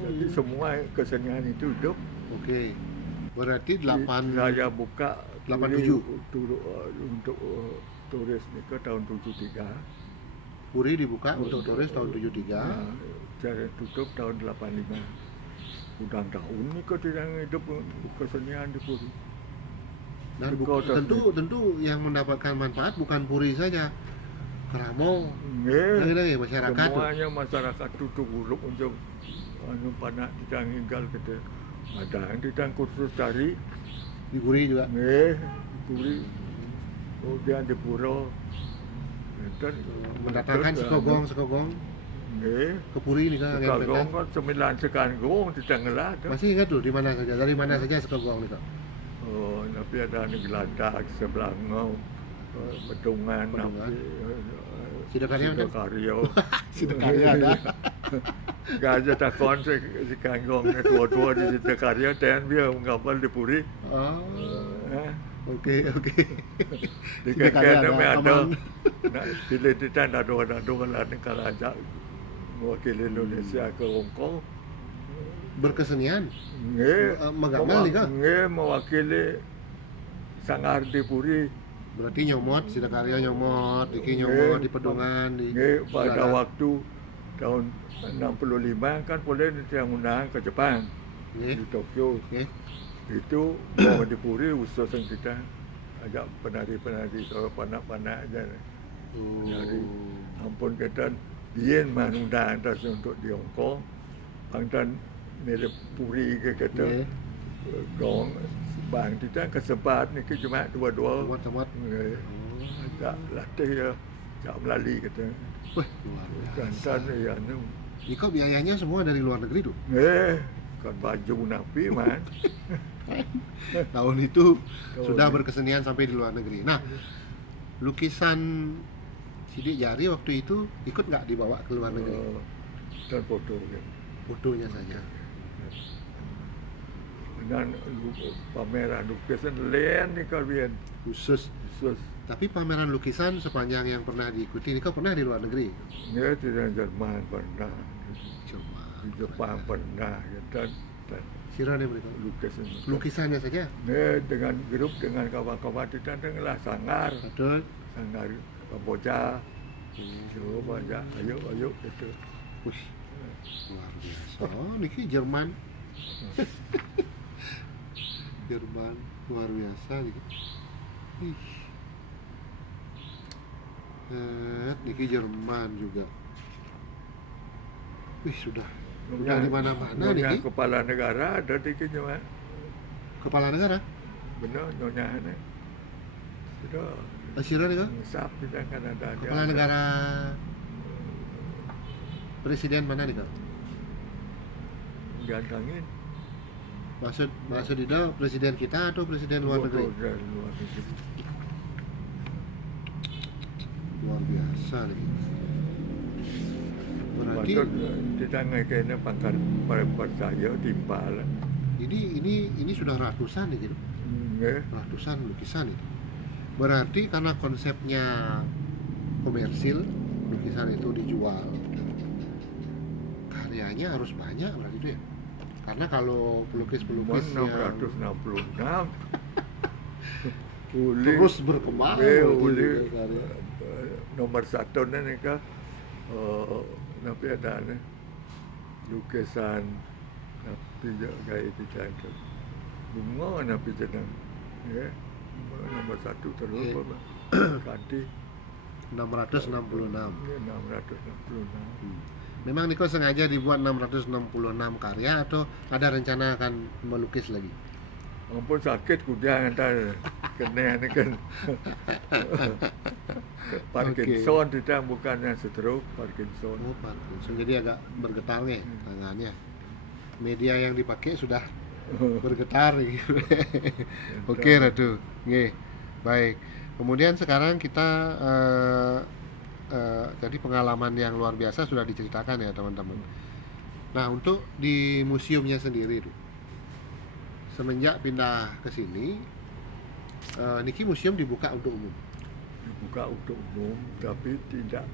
Jadi semua kesenian itu hidup. Oke. Berarti 8 Saya buka 87. untuk turis ini ke tahun 73. Puri dibuka untuk turis tahun 73. Nah, saya tutup tahun 85. Udah tahun ini kok tidak hidup kesenian di Puri. Dan Kau tentu yang mendapatkan manfaat bukan Puri saja. Keramo, Nggih. lagi masyarakat. Semuanya masyarakat itu buruk untuk panak kita tinggal gitu. Ada yang kita kursus tari, Di Puri juga. nggih, Puri. Kemudian di Puro. Mendatangkan sekogong Nggih. ke Puri nih kan. Sekagong kan 9 sekagong tidak ngelah. Masih ingat tuh di mana saja? Dari mana saja sekogong nih kak? Oh, tapi ada di Geladak, Sebelangau, Bedungan, Bedungan. Sidokaryo. Sidokaryo ada. Gak aja takon si kanggong tua-tua di Sidokaryo, dan dia ngapal di Puri. Oh, Eh, oke. Di Sidokaryo kakek ada. aman. Nah, pilih di tanda doa lah negara aja mewakili Indonesia ke Hong Kong. Berkesenian. Nggih, Magamal nih, Kak? Nggih, mewakili Sanggar di Puri. Berarti nyomot, Sidokaryo nyomot, Diki nyomot di Pedungan di Nggih, pada Geladak. waktu tahun 65 kan boleh yang undangan ke Jepang Nggih. di Tokyo. Nggih. Itu mau di Puri khusus yang kita ajak penari-penari kalau panak-panak aja. Jadi ampun kita bien undang tas untuk di Hong Kong. Pangtan mirip Puri ke kita Nggih. gong bang kita kesempat ni ke cuma dua-dua. Temat-temat. Ajak latih ya, ajak melalui kita. Wah, luar biasa. Kantan ya nu. Niko biayanya semua dari luar negeri tuh. Kan baju napi man. Tahun itu Tahun sudah ini. berkesenian sampai di luar negeri. Nah, lukisan Sidik Jari waktu itu ikut nggak dibawa ke luar negeri? Dan foto kan. Fotonya saja. Dan pameran lukisan lain ni kalian Khusus. khusus. Tapi pameran lukisan sepanjang yang pernah diikuti, Niko pernah di luar negeri? Ya tidak Jerman pernah, Coba. di Jepang pernah, ya, dan Sira nih mereka. lukisan. Lukisannya saja. Ya, dengan grup dengan kawan-kawan kita dengarlah Sanggar, Betul. Sanggar Kamboja. Coba aja, ayo gitu. Wih, luar biasa. Oh, Niki Jerman. Jerman luar biasa Niki. Ih. Niki Jerman juga. Wih, sudah di mana-mana Nyonya Niki. kepala negara ada di Kenya. Kepala negara. Benar nyonya ini. Sudah Sira nih, Kak? ngesap kita kan ada dia. Kepala negara presiden mana nih, Kak? Gantangin. Maksud itu presiden kita atau presiden luar negeri? Dari luar negeri. Luar biasa nih. Berarti Patut kita ngekainya pangkat percaya timpal. ini sudah ratusan nih gitu. Ratusan lukisan itu. Berarti karena konsepnya komersil, lukisan itu dijual. Karyanya harus banyak berarti itu ya. Karena kalau pelukis-pelukis yang 666 terus berkembang uli berarti karya. nomor satu ni ka napi ada ni lukisan napi gaya desain tu bunga napi jenang ya nomor satu terus Ya. ganti 666. 666 Memang Niko sengaja dibuat 666 karya atau ada rencana akan melukis lagi? ampun sakit kuda antar kena ni kan Parkinson tidak bukannya stroke Parkinson. Oh, Parkinson. Jadi agak bergetar nih tangannya. Media yang dipakai sudah bergetar gitu. Oke, Ratu. Nggih. Baik. Kemudian sekarang kita jadi pengalaman yang luar biasa sudah diceritakan ya, teman-teman. Nah, untuk di museumnya sendiri tuh. Semenjak pindah ke sini, Niki museum dibuka untuk umum. Dibuka untuk umum tapi tidak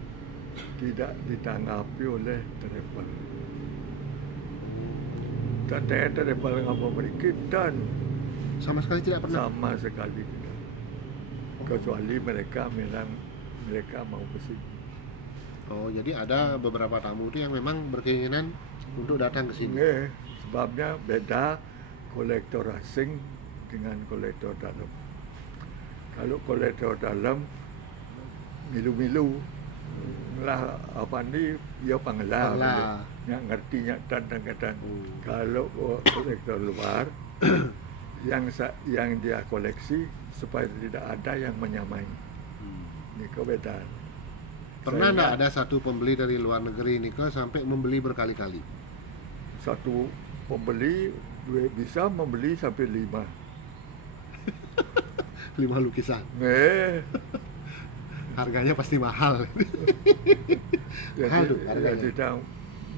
ditanggapi oleh Terepal. Dan Terepal ngapa berikitan Sama sekali tidak pernah. sama sekali tidak. Kecuali mereka memang mereka mau ke sini. Oh, jadi ada beberapa tamu itu yang memang berkeinginan untuk datang ke sini. Sebabnya beda kolektor asing dengan kolektor dalam. Kalau kolektor dalam milu-milu lah apa ni dia panglah yang ngertinya dan kadang kalau kolektor luar yang dia koleksi supaya tidak ada yang menyamai. Ini kebedaan. Pernah enggak ada satu pembeli dari luar negeri Niko sampai membeli berkali-kali? Satu pembeli bisa membeli sampai 5 lukisan. Harganya pasti mahal. Mahal tuh harganya. Tidak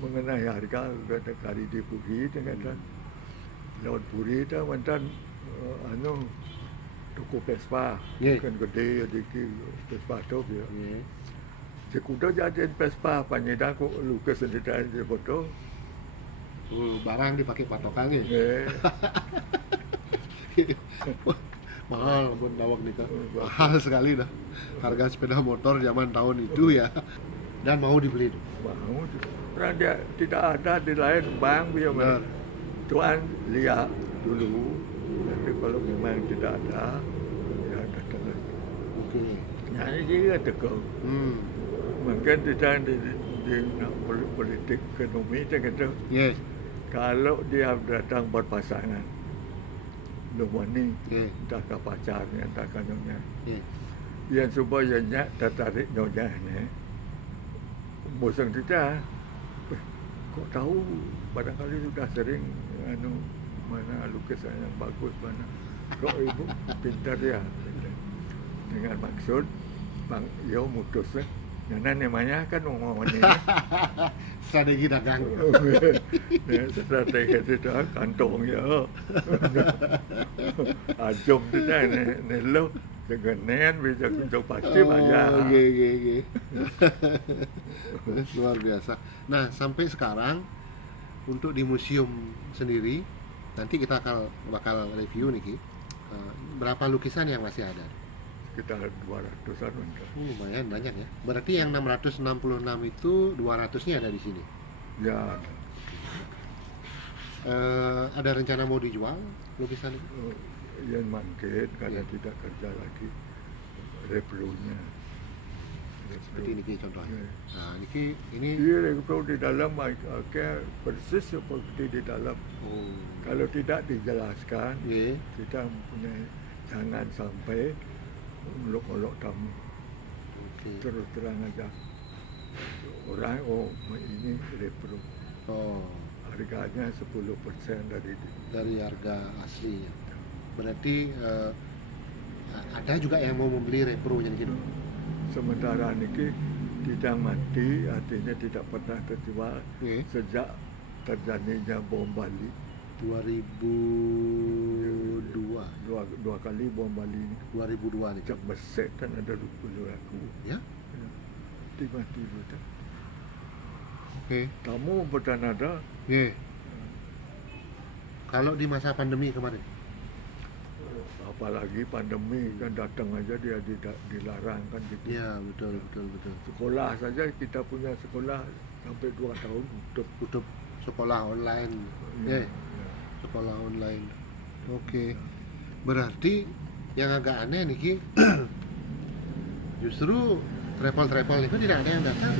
mengenai harga kata kali di Puri kata laut Puri itu mantan toko Vespa kan gede dikit Vespa tu dia. Sekuda jadi Vespa panjang aku lukis sendiri di foto. Barang dipakai patokannya. Mahal pun dawak nih kan. Mahal sekali dah. Harga sepeda motor zaman tahun itu ya. Dan mau dibeli tuh. Mau Orang dia tidak ada di lain bang dia Benar. Tuan lihat dulu. Tapi kalau memang tidak ada, ya datang lagi. Oke. Yang ini juga tekau. Mungkin tidak di nak politik ekonomi dia kata Yes. kalau dia datang berpasangan, nombor ni Yes. entah ke pacarnya, entah ke nyonya, Yes. yang supaya nyak tertarik nyonya ni, bosan kita. Kok tahu barangkali sudah sering mana lukisan yang bagus mana. Kok ibu pintar ya. Dengan maksud bang yo mutus Nana namanya kan ngomong ni. Strategi dagang. Strategi kita kantong ya. Ajom kita ni lo dengan bisa kunjung pasti bayar. Oke. Luar biasa. Nah, sampai sekarang untuk di museum sendiri nanti kita bakal review nih Ki. Berapa lukisan yang masih ada? Sekitar 200-an untuk. Lumayan banyak ya. Berarti yang 666 itu 200-nya ada di sini. Ya, Ada rencana mau dijual lukisan itu? yang mungkin karena Ya. tidak kerja lagi repro-nya. Seperti ini Ki contohnya. Ya. Nah, ini Dia repro di dalam persis seperti di dalam. oh, Kalau tidak dijelaskan, ya. kita punya jangan sampai olok-olok tamu. Oke. Terus terang aja. Orang ini repro. Oh, Harganya 10% dari harga aslinya. Berarti ada juga yang mau membeli repro-nya gitu. sementara ini tidak mati, artinya tidak pernah terjual Oke. sejak terjadinya bom Bali. 2002. Dua kali bom Bali ini. 2002 nih. Cak besar kan ada dulu aku. Ya. Mati betul. Oke. Tamu betul ada. Ye. Kalau di masa pandemi kemarin. Apalagi pandemi kan datang aja dia dilarang kan gitu. Ya, betul. Sekolah saja kita punya sekolah sampai 2 tahun Tutup sekolah online. Ya, Ya, sekolah online. Oke. Berarti yang agak aneh nih Ki, justru travel itu tidak ada yang datang.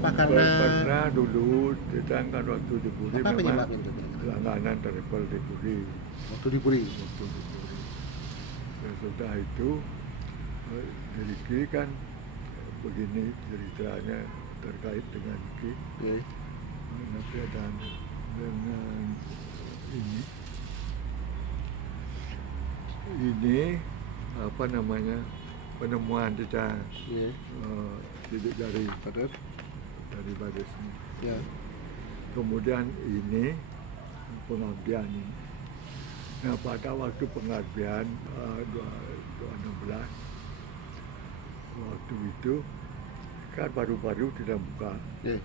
Apa karena Pernah dulu kita kan waktu di Puri apa memang penyebabnya itu kira-kira? langganan travel di Puri. Waktu di Puri. Dan sudah itu Riki kan begini ceritanya terkait dengan Riki. Ya. Nanti ada dengan ini apa namanya penemuan kita Ya. sidik jari Betul. dari baris ini. Ya. Kemudian ini pengabdian ini. Nah pada waktu pengabdian 2016 waktu itu kan baru-baru tidak buka. Ya.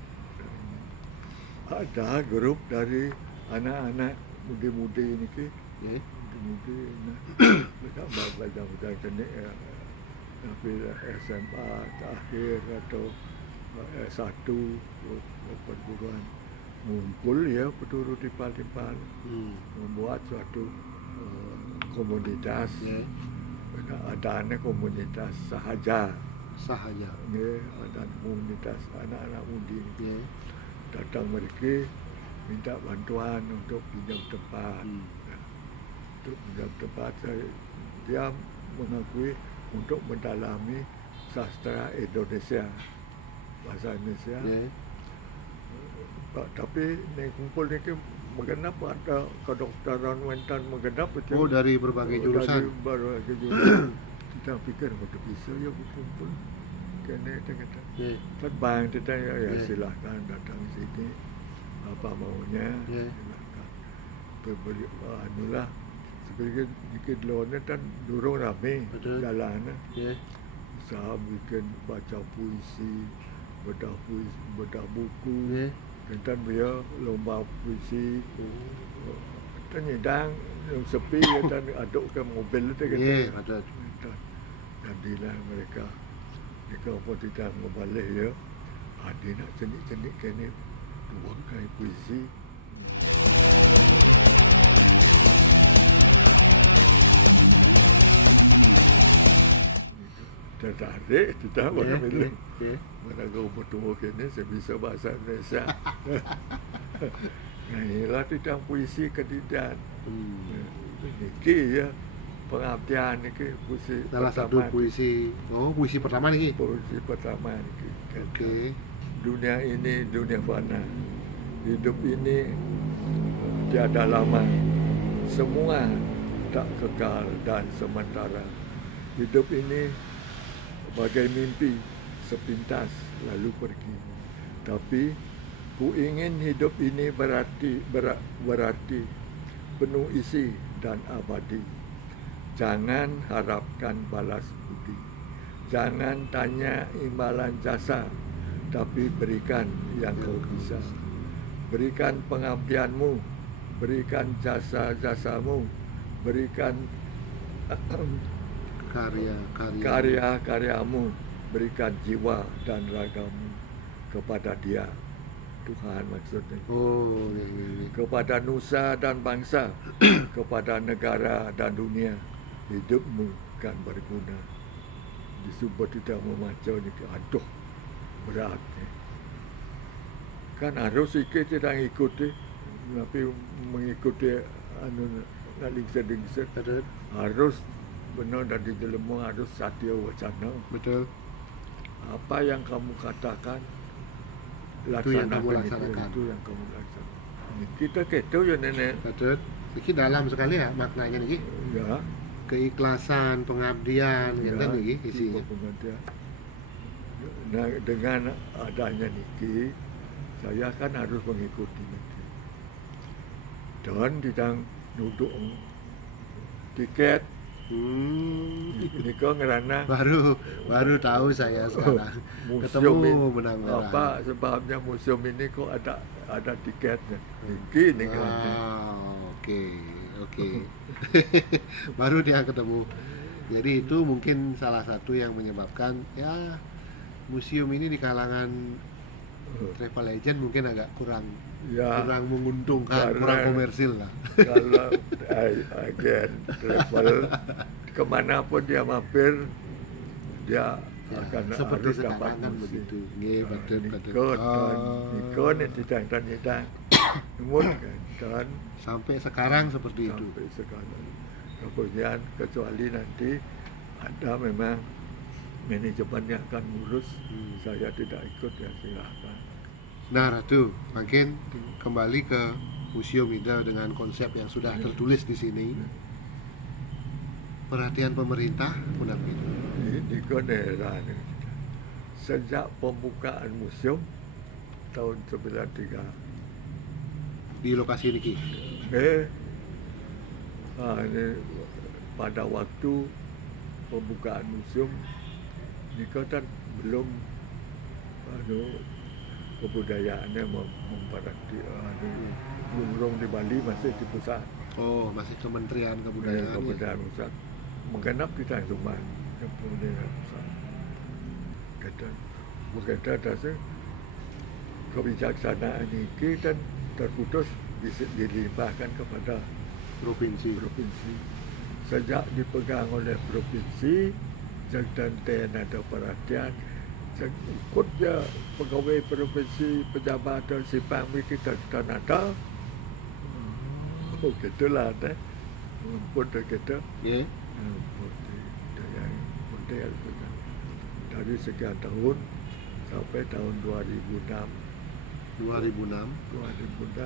Ada grup dari anak-anak muda-muda ini ke Ya. muda-muda belajar jenis tapi SMA terakhir atau S1 perguruan ngumpul ya berturut timpal-timpal membuat suatu komunitas. Ya. Ada komunitas sahaja. Sahaja. Ya, ada komunitas anak-anak muda Ya. datang mereka minta bantuan untuk pinjam tempat. Untuk pinjam tempat dia mengakui untuk mendalami sastra Indonesia, bahasa Indonesia. Ya. Tapi ni kumpul ni menggenap ada kedokteran mental menggenap itu. Oh, dari berbagai jurusan. Dari berbagai jurusan. Kita fikir betul bisa ya berkumpul. Kena kita kata. Ya. Terbang kita ya, Ya. silakan datang sini apa maunya. Ya. Silakan. Beri anulah sedikit lawannya kan durung ramai Betul. jalan. Ya. Saya bikin baca puisi, bedah buku. Ya. Kita dia lomba puisi. Kita nyidang yang sepi kita aduk ke mobil itu kita. Ya, ada. Jadilah mereka jika pun tidak membalik ya Ada nak jenik-jenik kini tuangkan puisi. Tertarik, tidak mana bila. Mana kau bertemu kini, saya bisa bahasa Indonesia. Nah, inilah tentang puisi kedidikan. Niki ya, pengabdian niki puisi Salah satu pertama. puisi pertama nih. Puisi pertama niki. Oke. Dunia ini dunia fana. Hidup ini tiada lama. Semua tak kekal dan sementara. Hidup ini bagai mimpi sepintas lalu pergi. Tapi ku ingin hidup ini berarti penuh isi dan abadi. Jangan harapkan balas budi. Jangan tanya imbalan jasa, tapi berikan yang kau bisa. Berikan pengabdianmu, berikan jasa-jasamu, berikan karya-karyamu, berikan jiwa dan ragamu kepada Dia, Tuhan maksudnya. Kepada nusa dan bangsa, kepada negara dan dunia, hidupmu kan berguna. Disebut tidak membaca ni, aduh berat ni. Kan harus sikit tidak ikuti, tapi mengikuti nak lingsir-lingsir. Harus benar dan dijelma, harus satya wacana. Betul. Apa yang kamu katakan, laksanakan itu yang kamu laksanakan. Kita kata ya nenek. Betul. Ini dalam sekali ya maknanya nih. Ya. Keikhlasan, pengabdian, Ya, kan nih isinya. Pengabdian. Nah, dengan adanya niki, saya kan harus mengikuti niki. Dan tidak duduk tiket. Niko ngerana Baru tahu saya sekarang. Ketemu benang merah. Apa sebabnya museum ini kok ada tiketnya? Niki nih ngerana. Oke. Baru dia ketemu. Jadi itu mungkin salah satu yang menyebabkan ya museum ini di kalangan travel agent mungkin agak kurang menguntungkan, kurang komersil lah. Kalau agen travel kemanapun dia mampir, dia akan seperti harus dapat sekarang kan begitu. Betul. Niko ni tidang, namun kan sampai sekarang seperti itu. Sampai sekarang. Kemudian kecuali nanti ada memang manajemen yang akan ngurus, saya tidak ikut ya silahkan. Nah Ratu, makin kembali ke Museum Ida dengan konsep yang sudah tertulis di sini. Perhatian pemerintah pun Ini konera ni. Sejak pembukaan museum tahun 93 di lokasi ini. Ini pada waktu pembukaan museum ni kan belum kebudayaannya memperhati burung di Bali masih di pusat. Oh, masih Kementerian Kebudayaan. Kebudayaan pusat menggenap di Tanjung Kemudian pusat. Kata dasar kebijaksanaan ini kan terputus dilimpahkan kepada provinsi. Sejak dipegang oleh provinsi, dan ada perhatian, ikut je pegawai provinsi, pejabat dan simpang kita ada. Oh, gitulah deh. Pun kita. Dari sekian tahun sampai tahun 2006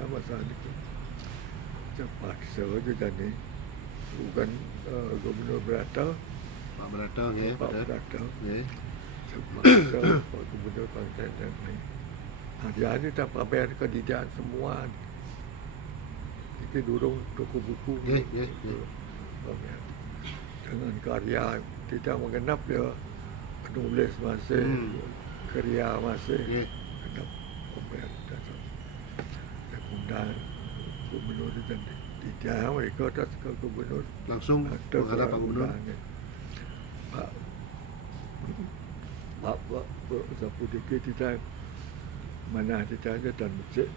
masa itu terpaksa juga nih bukan Gubernur Berata Pak Berata Pak Berata terpaksa Pak Gubernur Pantai dan lain hari-hari tak pamer kedidikan semua kita durung toko buku pamer dengan karya tidak mengenap ya penulis masih karya masih ada pamer dan undang Gubernur dan tidak mereka atas ke Gubernur langsung menghadap Pak Gubernur. Pak Sapu dikit kita mana kita aja dan masjid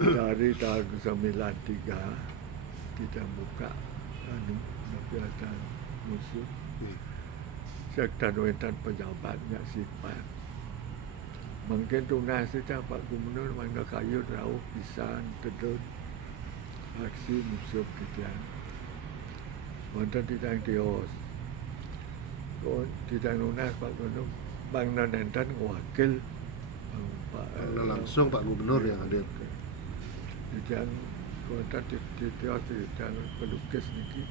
dari tahun 93 kita buka nabiatan musuh sektan wetan pejabatnya sifat mungkin tunas kita Pak Gubernur mana kayu rauh pisan tedun aksi musuh kita wonten tidak dios tidak nunas Pak Gubernur Bang Nonentan wakil Pak langsung Pak Gubernur yang hadir. Dijang kota tios dijang pelukis niki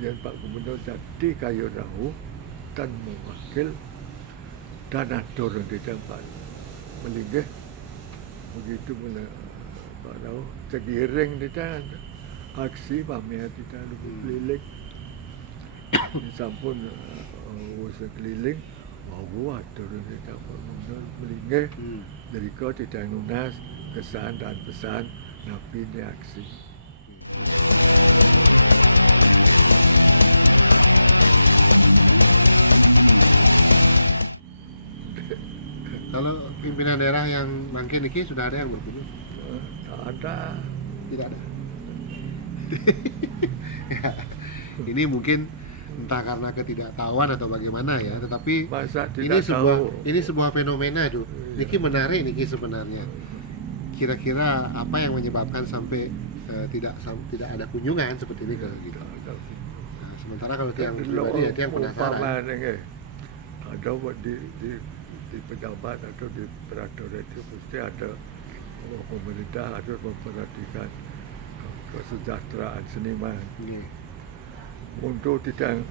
yang Pak Gubernur jadi kayu rauh dan mewakil dan atur dijang Pak melinggih begitu Pak Rauh segiring dijang aksi pamer dijang lugu keliling sampun sekeliling wow atur dijang Pak Gubernur melinggih dari kau tidak lunas kesan dan pesan nabi ini aksi. Kalau pimpinan daerah yang mangkin ini sudah ada yang berkunjung? Tak ada. Tidak ada. Ya, ini mungkin entah karena ketidaktahuan atau bagaimana ya, tetapi Masa ini sebuah fenomena itu. Niki menarik niki sebenarnya. Kira-kira apa yang menyebabkan sampai tidak ada kunjungan seperti ini kalau gitu. Nah, sementara kalau yang pribadi ya yang penasaran. Ada buat di pejabat atau di peraturan itu mesti ada pemerintah harus memperhatikan kesejahteraan seniman. Untuk tidak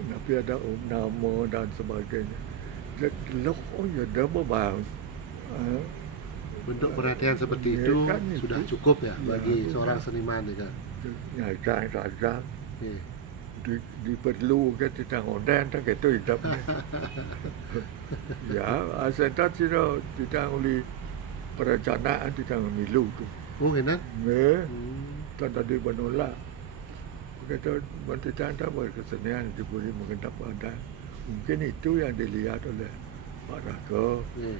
tapi ada nama dan sebagainya. Loh, ya dah berbang. Bentuk perhatian seperti itu kan sudah itu. cukup ya bagi Ya, seorang seniman ya kan. Nyajang saja Ya. diperlukan tidak onden tak itu hidupnya. Ya, asentat sudah tidak oleh perencanaan tidak memilu tu. Oh enak. Kan tadi menolak. Kata Menteri Tanda berkesenian diberi mengendap ada. Mungkin itu yang dilihat oleh Pak Raka. Ya.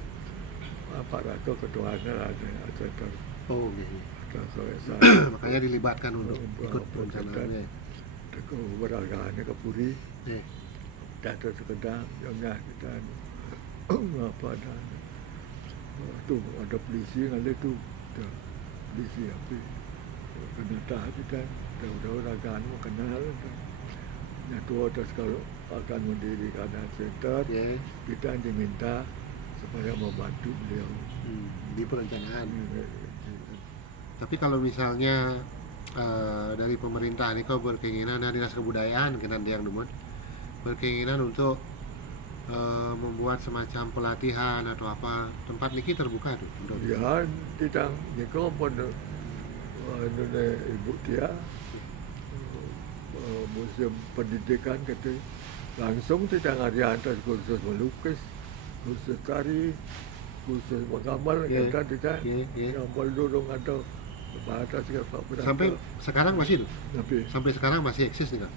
Pak Raka ketuanya ada asentat. Oh gitu. Makanya dilibatkan untuk ikut perencanaannya. Ke beraganya ke Puri, Ya. datang sekedar yang kita apa ada. Tu ada polisi ngale tu, polisi apa? Kena tahan kita, dah ragaan mau kenal. Yang tua atas kalau akan mendirikan center, Ya. kita diminta supaya membantu beliau. Di perencanaan. Tapi kalau misalnya dari pemerintah ini kau berkeinginan dari dinas kebudayaan kita yang dumut berkeinginan untuk membuat semacam pelatihan atau apa tempat niki terbuka tuh untuk Ya, tidak jika pun ibu dia museum pendidikan kata langsung tidak ada atas kursus melukis, kursus tari, kursus menggambar kata tidak gambar dorong atau batas ke Pak Purata. sampai sekarang masih tuh Tapi sampai sekarang masih eksis nih kan.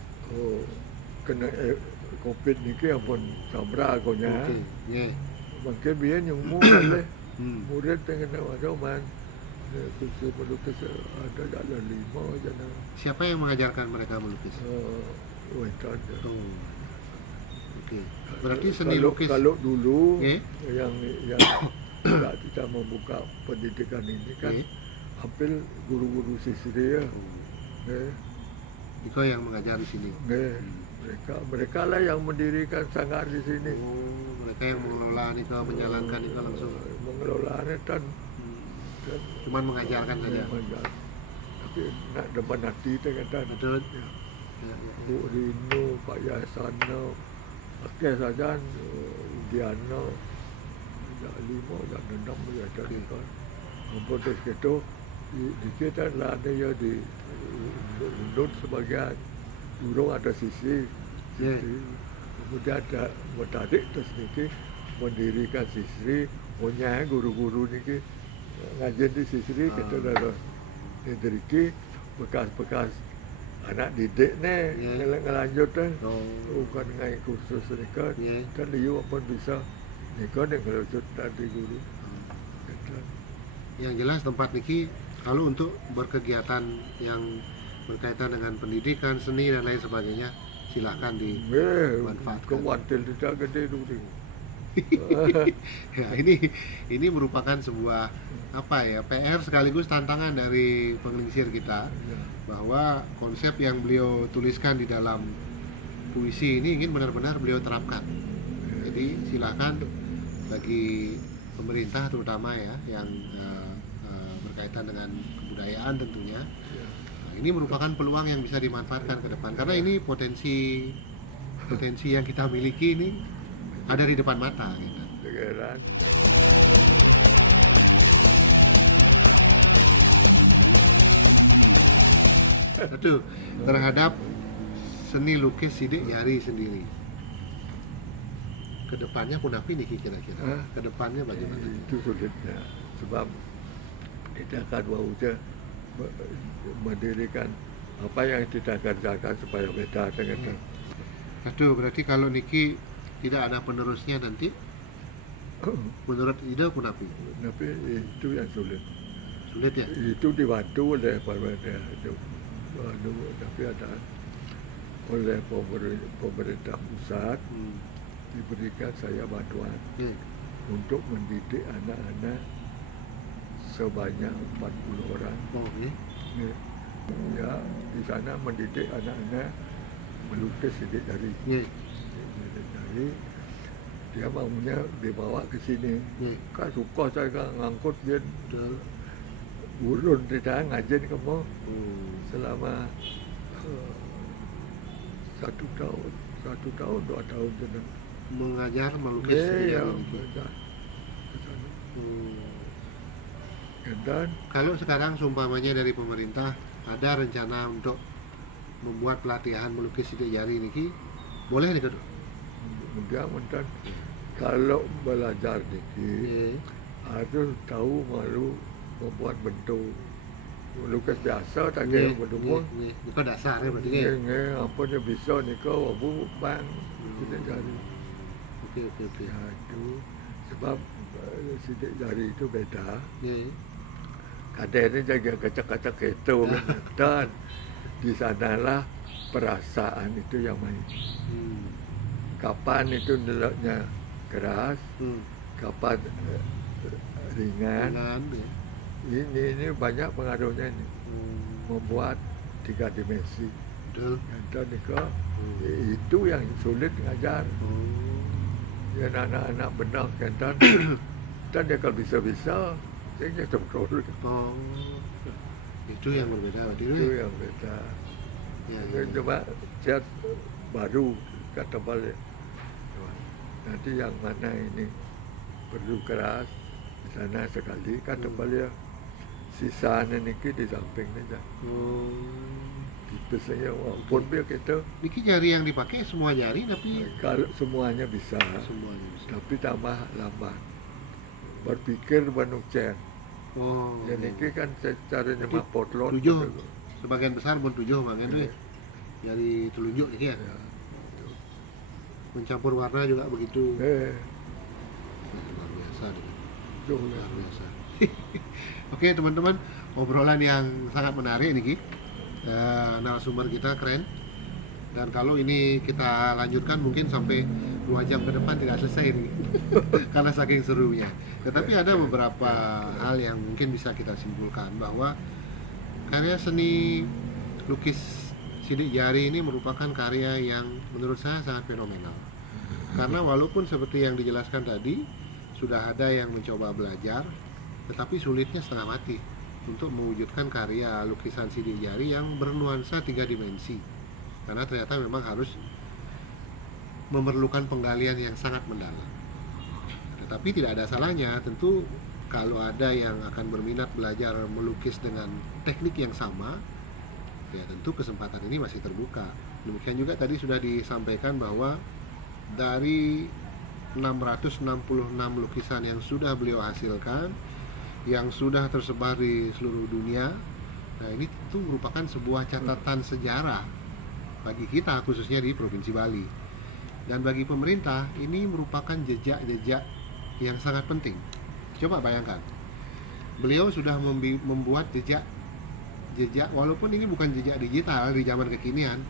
kena COVID ni ke pun sabra agonya. Oke, ya. Mungkin biar nyumu boleh. Hmm. Murid dengan ada man kursus melukis ada jalan 5 jalan. Siapa yang mengajarkan mereka melukis? Wetan. Oh. Oke. Berarti seni kalau, lukis kalau dulu Ya. yang tidak kita membuka pendidikan ini kan Ya. hampir guru-guru sisri ya. Iko yang mengajar di sini. Mereka lah yang mendirikan sanggar di sini. Oh, mereka yang mengelola nih kau menjalankan itu langsung. Mengelolanya dan Cuman mengajarkan saja. mengajar. Tapi nak depan hati kita kata Betul. ya. Ya, ya. Bu Rino, Pak Yasano, pakai saja Indiano, jak 5, jak 6 ya tadi kan. Ampun terus gitu, di kita lah ada ya di undut sebagian, durung ada sisi, Ya. kemudian ada menarik terus niki mendirikan sisri, punya guru-guru niki ngajar di sisri kita dah diteriki bekas-bekas anak didik ni ngelanjut kan bukan ngai kursus ni kan Ya. kan dia pun bisa ni kan yang ngelanjut tadi guru Yang jelas tempat niki kalau untuk berkegiatan yang berkaitan dengan pendidikan, seni dan lain sebagainya, silahkan dimanfaatkan. Kewantil tidak gede tu. Ya, ini merupakan sebuah PR sekaligus tantangan dari penglingsir kita, bahwa konsep yang beliau tuliskan di dalam puisi ini ingin benar-benar beliau terapkan. Jadi silakan bagi pemerintah terutama ya yang berkaitan dengan kebudayaan tentunya, ini merupakan peluang yang bisa dimanfaatkan ke depan, karena ini potensi yang kita miliki ini ada di depan mata gitu. Betul. Terhadap seni lukis sidik jari sendiri, kedepannya pun apa nih kira-kira? Kedepannya bagaimana? Itu sulitnya, sebab kita akan saja mendirikan apa yang kita kerjakan supaya beda dengan Aduh, berarti kalau niki tidak ada penerusnya nanti, menurut ide pun apa? Tapi itu yang sulit ya? Itu dibantu oleh pemerintah itu, tapi ada oleh pemerintah pusat, diberikan saya bantuan untuk mendidik anak-anak sebanyak 40 orang. Ya, di sana mendidik anak-anak melukis sidik jari. Sidik jari, dia maunya dibawa ke sini. Kan suka saya kan ngangkut dia urun tidak ngajin kamu selama 1 tahun, 2 tahun sudah mengajar melukis. Dan kalau sekarang seumpamanya dari pemerintah ada rencana untuk membuat pelatihan melukis sidik jari niki, boleh nih kan? Mudah-mudahan kalau belajar niki harus tahu malu membuat bentuk lukis biasa tak kira bentuk bukan dasar ya berarti apa dia bisa ni kau abu bang sidik jari. Okey. Ya, itu sebab sidik jari itu beda. Kadang-kadang jaga kacak-kacak itu dan di sanalah perasaan itu yang main. Kapan itu nelaknya keras, kapan ringan. Ini banyak pengaruhnya ini. Membuat 3 dimensi. Dan itu yang sulit ngajar. Ya, anak-anak benar kan dan dia kalau bisa saya betul. Itu yang berbeda berarti. Itu yang beda. Ya. Coba cat baru kata balik. Nanti yang mana ini perlu keras di sana sekali kata balik. Sisanya niki di samping aja. Tipis saja walaupun biar kita. Niki jari yang dipakai semua jari tapi kalau semuanya bisa. Tapi tambah lambat. Berpikir benucen. Yang niki kan caranya mah potlot. 7. Sebagian besar pun 7 mangan deh. Jari telunjuk niki ya. Mencampur warna juga begitu. Luar biasa deh. Luar biasa. Oke teman-teman, obrolan yang sangat menarik nih, narasumber kita keren. Dan kalau ini kita lanjutkan mungkin sampai 2 jam ke depan tidak selesai nih, karena saking serunya. Tetapi ada beberapa hal yang mungkin bisa kita simpulkan bahwa karya seni lukis sidik jari ini merupakan karya yang menurut saya sangat fenomenal. Karena walaupun seperti yang dijelaskan tadi, sudah ada yang mencoba belajar, tetapi sulitnya setengah mati untuk mewujudkan karya lukisan sidik jari yang bernuansa 3 dimensi. Karena ternyata memang harus memerlukan penggalian yang sangat mendalam. Tetapi tidak ada salahnya tentu kalau ada yang akan berminat belajar melukis dengan teknik yang sama, ya tentu kesempatan ini masih terbuka. Demikian juga tadi sudah disampaikan bahwa dari 666 lukisan yang sudah beliau hasilkan, yang sudah tersebar di seluruh dunia, nah ini tentu merupakan sebuah catatan sejarah bagi kita khususnya di Provinsi Bali. Dan bagi pemerintah ini merupakan jejak-jejak yang sangat penting. Coba bayangkan, beliau sudah membuat jejak walaupun ini bukan jejak digital di zaman kekinian,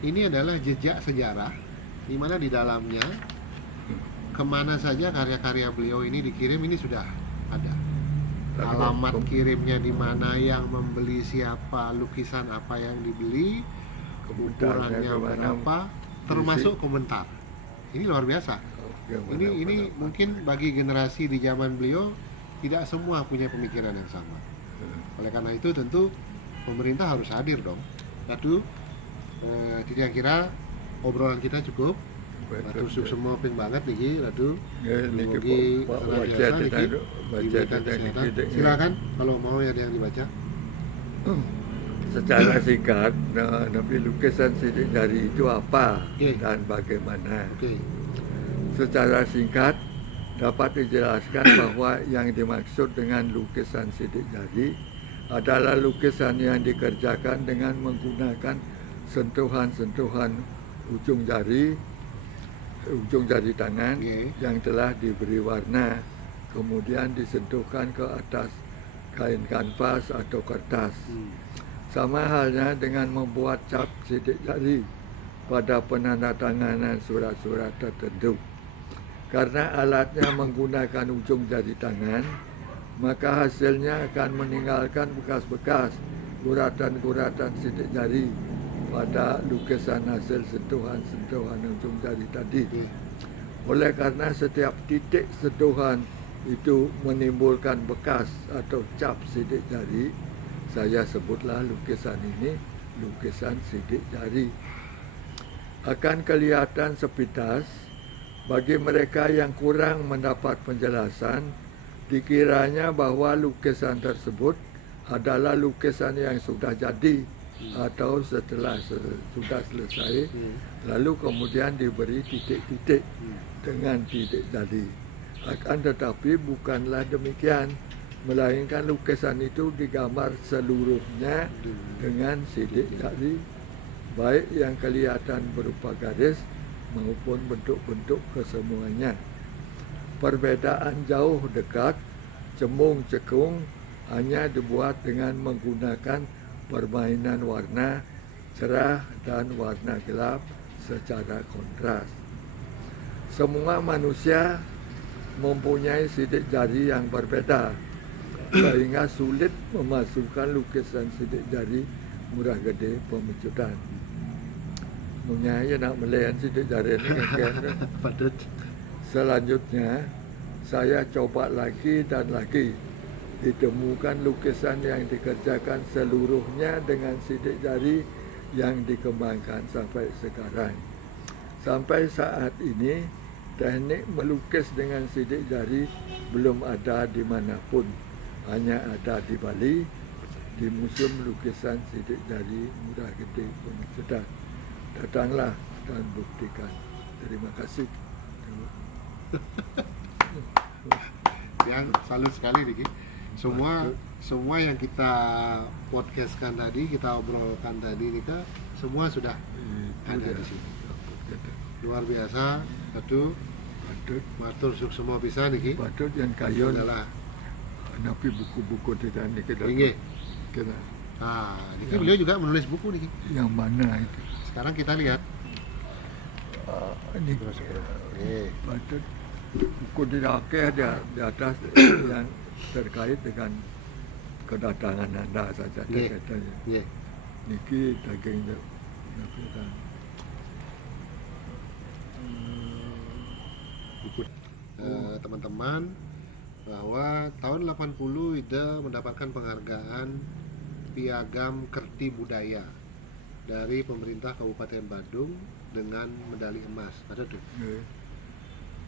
ini adalah jejak sejarah di mana di dalamnya kemana saja karya-karya beliau ini dikirim ini sudah ada. Alamat kirimnya di mana, yang membeli siapa, lukisan apa yang dibeli, ukurannya berapa, termasuk komentar. Ini luar biasa. Ini mungkin bagi generasi di zaman beliau tidak semua punya pemikiran yang sama. Oleh karena itu tentu pemerintah harus hadir dong. Satu, tidak kira obrolan kita cukup. Ratu semua ping banget nih, Ratu. Semogi senantiasa nih diberikan kesehatan. Silakan kalau mau ada yang dibaca. Secara singkat, Nabi lukisan sidik jari itu apa dan bagaimana? Secara singkat dapat dijelaskan bahwa yang dimaksud dengan lukisan sidik jari adalah lukisan yang dikerjakan dengan menggunakan sentuhan-sentuhan ujung jari tangan yang telah diberi warna, kemudian disentuhkan ke atas kain kanvas atau kertas. Sama halnya dengan membuat cap sidik jari pada penandatanganan surat-surat tertentu. Karena alatnya menggunakan ujung jari tangan, maka hasilnya akan meninggalkan bekas-bekas guratan-guratan sidik jari pada lukisan hasil sentuhan-sentuhan ujung jari tadi. Oleh karena setiap titik sentuhan itu menimbulkan bekas atau cap sidik jari, saya sebutlah lukisan ini lukisan sidik jari. Akan kelihatan sepintas bagi mereka yang kurang mendapat penjelasan, dikiranya bahwa lukisan tersebut adalah lukisan yang sudah jadi atau setelah sudah selesai, lalu kemudian diberi titik-titik dengan titik jari. Akan tetapi bukanlah demikian, melainkan lukisan itu digambar seluruhnya dengan sidik jari, baik yang kelihatan berupa garis maupun bentuk-bentuk kesemuanya. Perbedaan jauh dekat, cembung cekung hanya dibuat dengan menggunakan permainan warna cerah dan warna gelap secara kontras. Semua manusia mempunyai sidik jari yang berbeda, sehingga sulit memasukkan lukisan sidik jari murah gede pemecutan. Punya ya nak melayan sidik jari ini kan. Selanjutnya saya coba lagi dan lagi. Ditemukan lukisan yang dikerjakan seluruhnya dengan sidik jari yang dikembangkan sampai sekarang. Sampai saat ini, teknik melukis dengan sidik jari belum ada di manapun. Hanya ada di Bali, di Museum Lukisan Sidik Jari Murah Gede Pemecutan. Datanglah dan buktikan. Terima kasih. Yang salut sekali, Diki. Semua yang kita podcastkan tadi, kita obrolkan tadi, Nika, semua sudah ada di sini. Luar biasa. Satu, matur semua bisa, Niki. Patut yang kayu adalah napi buku-buku tidak Niki. Kena. Niki beliau juga menulis buku, Niki. Yang mana itu? Sekarang kita lihat. Ini patut buku dirake di atas yang terkait dengan kedatangan Anda saja katanya. Niki dagingnya buku teman-teman, bahwa tahun 80 Ida mendapatkan penghargaan Piagam Kerti Budaya dari pemerintah Kabupaten Badung dengan medali emas. Ada tuh.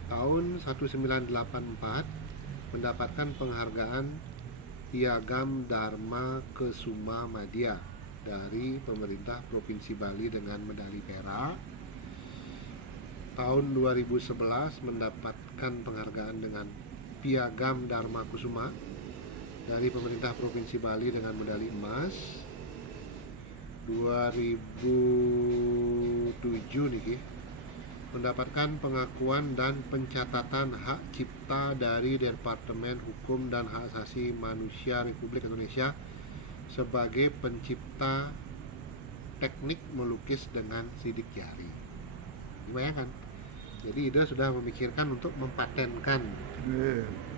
Tahun 1984 mendapatkan penghargaan Piagam Dharma Kesuma Madya dari pemerintah Provinsi Bali dengan medali perak. Tahun 2011 mendapatkan penghargaan dengan Piagam Dharma Kusuma dari pemerintah Provinsi Bali dengan medali emas. 2007 nih, mendapatkan pengakuan dan pencatatan hak cipta dari Departemen Hukum dan Hak Asasi Manusia Republik Indonesia sebagai pencipta teknik melukis dengan sidik jari. Bayangkan, jadi Ida sudah memikirkan untuk mempatenkan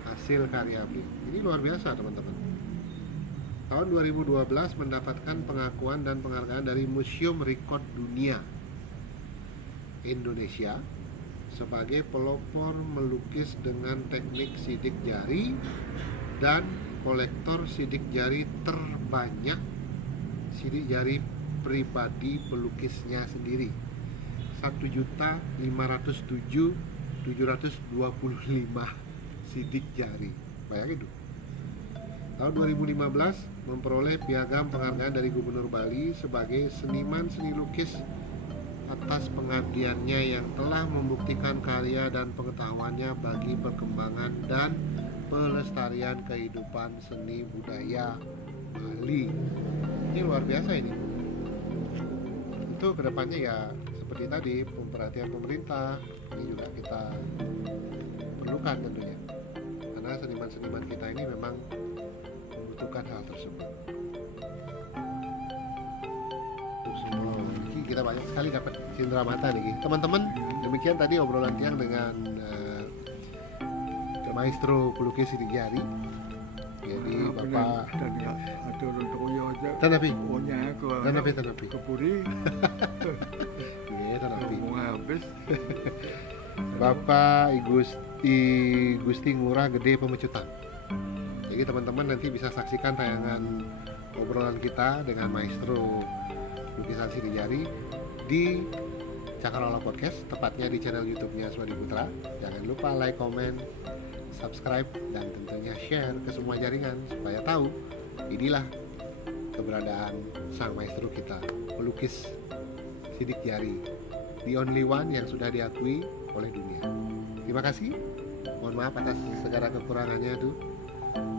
hasil karya beliau. Ini luar biasa teman-teman. Tahun 2012 mendapatkan pengakuan dan penghargaan dari Museum Rekor Dunia Indonesia sebagai pelopor melukis dengan teknik sidik jari dan kolektor sidik jari terbanyak sidik jari pribadi pelukisnya sendiri, 1.507.725 sidik jari. Bayangin tuh. Tahun 2015 memperoleh piagam penghargaan dari Gubernur Bali sebagai seniman seni lukis atas pengabdiannya yang telah membuktikan karya dan pengetahuannya bagi perkembangan dan pelestarian kehidupan seni budaya Bali. Ini luar biasa ini. Itu kedepannya ya seperti tadi, perhatian pemerintah ini juga kita perlukan tentunya, karena seniman-seniman kita ini memang membutuhkan hal tersebut. Kita banyak sekali dapat cindera mata nih teman-teman. Demikian tadi obrolan tiang dengan maestro pelukis sidik jari. Jadi Bapak dan ya ada untuk Oyo aja. Tanapi. Onya ke Tanapi. ke Puri. Iya, Tanapi. Mau habis. Bapak Gusti Ngurah Gede Pemecutan. Jadi teman-teman nanti bisa saksikan tayangan obrolan kita dengan maestro lukisan sidik jari di Cakrawala Podcast, tepatnya di channel YouTube-nya Swadi Putra. Jangan lupa like, comment, subscribe, dan tentunya share ke semua jaringan supaya tahu inilah keberadaan sang maestro kita, pelukis sidik jari, the only one yang sudah diakui oleh dunia. Terima kasih. Mohon maaf atas segala kekurangannya tuh.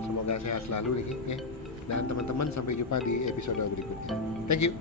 Semoga sehat selalu nih ya. Dan teman-teman sampai jumpa di episode berikutnya. Thank you.